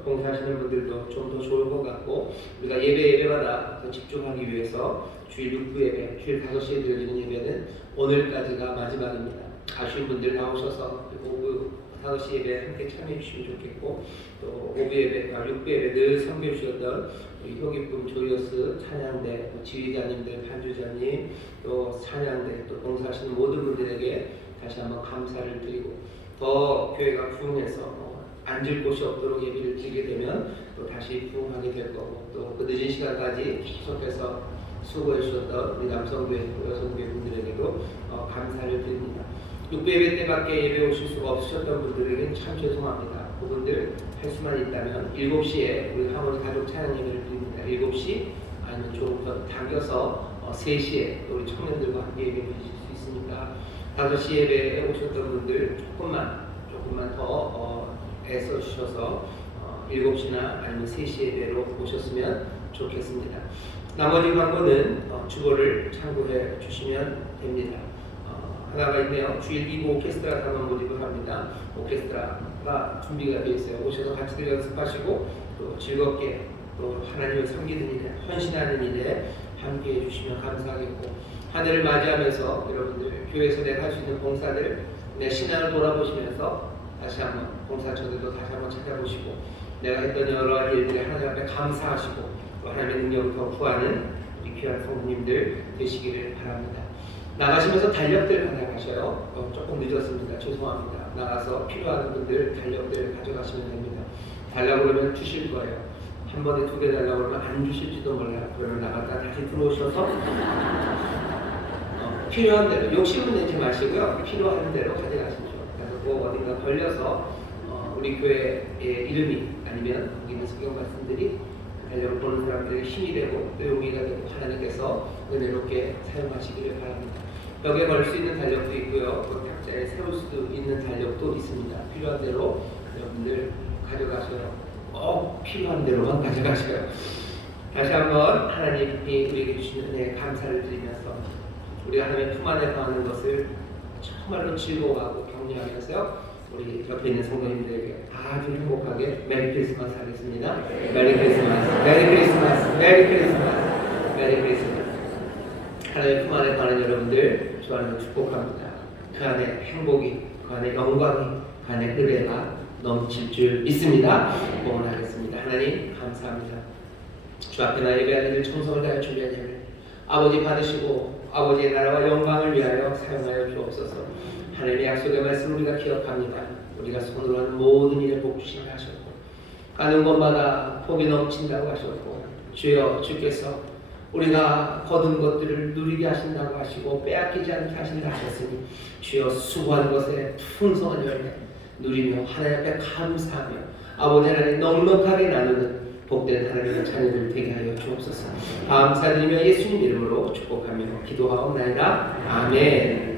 봉사하시는 분들도 좀 더 좋을 것 같고 우리가 예배마다 더 집중하기 위해서 주일 6부 예배, 주일 5시에 드려지는 예배는 오늘까지가 마지막입니다. 아쉬운 분들 나오셔서 오후 5시 예배 함께 참여해 주시면 좋겠고 또 5부 예배와 6부 예배 늘 섬겨 주셨던 우리 효기품 조이어스 찬양대 지휘자님들, 반주자님 또 찬양대 또 봉사하시는 모든 분들에게 다시 한번 감사를 드리고 더 교회가 부흥해서 앉을 곳이 없도록 예배를 드리게 되면 또 다시 부흥하게 될 거고 또 그 늦은 시간까지 계속해서 수고해 주셨던 우리 남성교회 또 여성교회 분들에게도 감사를 드립니다. 6부 예배 때밖에 예배 오실 수가 없으셨던 분들에게는 참 죄송합니다. 그분들 할 수만 있다면 7시에 우리 하모니 가족 찬양 예배를 드립니다. 7시 아니면 조금 더 당겨서 3시에 우리 청년들과 함께 예배 드실 수 있으니까 5시 예배에 오셨던 분들 조금만 더 애써 주셔서 7시나 아니면 3시 예배로 오셨으면 좋겠습니다. 나머지 광고는 주보를 참고해 주시면 됩니다. 하나가 있네요. 주일 2부 오케스트라 단원 모집을 합니다. 오케스트라가 준비가 되어 있어요. 오셔서 같이들 연습하시고 또 즐겁게 또 하나님을 섬기는 일에 헌신하는 일에 함께 해주시면 감사하겠고 한 해를 맞이하면서 여러분들 교회에서 내가 할 수 있는 봉사들 내 신앙을 돌아보시면서 다시 한번 봉사처들도 다시 한번 찾아보시고 내가 했던 여러 가지 일들에 하나님 앞에 감사하시고 또 하나님의 능력을 더 구하는 우리 귀한 성도님들 되시기를 바랍니다. 나가시면서 달력들 가져가셔요. 조금 늦었습니다. 죄송합니다. 나가서 필요한 분들 달력들 가져가시면 됩니다. 달라고 그러면 주실 거예요. 한 번에 2개 달라고 그러면 안 주실지도 몰라요. 그러면 나갔다 다시 들어오셔서 필요한 대로 욕심은 내지 마시고요. 필요한 대로 가져가십시오. 그래서 꼭 어딘가 걸려서 우리 교회의 이름이 아니면 거기 있는 성경 말씀들이 달력을 보는 사람들에게 힘이 되고 또 용기가 되고 하나님께서 은혜롭게 사용하시기를 바랍니다. 벽에 걸 수 있는 달력도 있고요. 또 탁자에 세울 수 있는 달력도 있습니다. 필요한 대로 여러분들 가져가셔요. 꼭 필요한 대로만 가져가세요. 다시 한번 하나님이 우리에게 주시는 은혜에 감사를 드리면서 우리가 하나님의 품 안에 거하는 것을 정말로 즐거워하고 격려하면서 우리 옆에 있는 성도님들에게 아주 행복하게 메리 크리스마스 하겠습니다. 메리 크리스마스, 메리 크리스마스, 메리 크리스마스, 메리 크리스마스. 하나님의 품 안에 거하는 여러분들 주하나님 축복합니다. 그 안에 행복이, 그 안에 영광이, 그 안에 은혜가 넘칠 줄 믿습니다. 응원하겠습니다. 하나님 감사합니다. 주 앞에 나 예배하는 일 청성을 다해 준비한 예배 아버지 받으시고 아버지의 나라와 영광을 위하여 사용하여 주옵소서. 하나님의 약속의 말씀을 우리가 기억합니다. 우리가 손으로 하는 모든 일에 복 주신다 하셨고 가는 곳마다 복이 넘친다고 하셨고 주여 주께서 우리가 거둔 것들을 누리게 하신다고 하시고 빼앗기지 않게 하신다 하셨으니 주여 수고한 것에 풍성한 열매 누리며 하나님 앞에 감사하며 아버지 하나님 넉넉하게 나누는 복된 하나님의 자녀들 되게 하여 주옵소서. 감사드리며 예수님 이름으로 축복하며 기도하옵나이다. 아멘.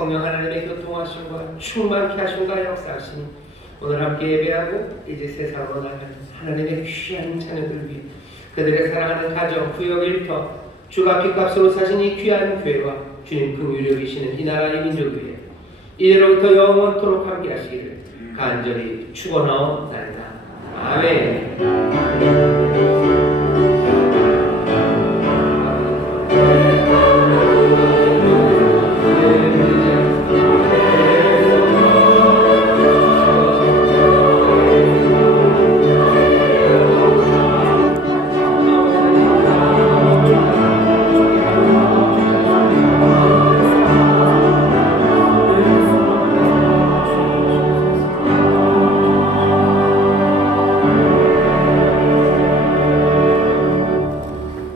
성령 하나님의 교통하심과 충만케 하심과 역사하시니 오늘 함께 예배하고 이제 세상으로 나가는 하나님의 귀한 자녀들 위해 그들의 사랑하는 가정, 구역, 일터 주가 핏값으로 사신 이 귀한 교회와 주님 긍휼히 여기시는 이 나라 이 민족 위에 이제로부터 영원토록 함께 하시기를 간절히 축원하옵나이다. 아멘.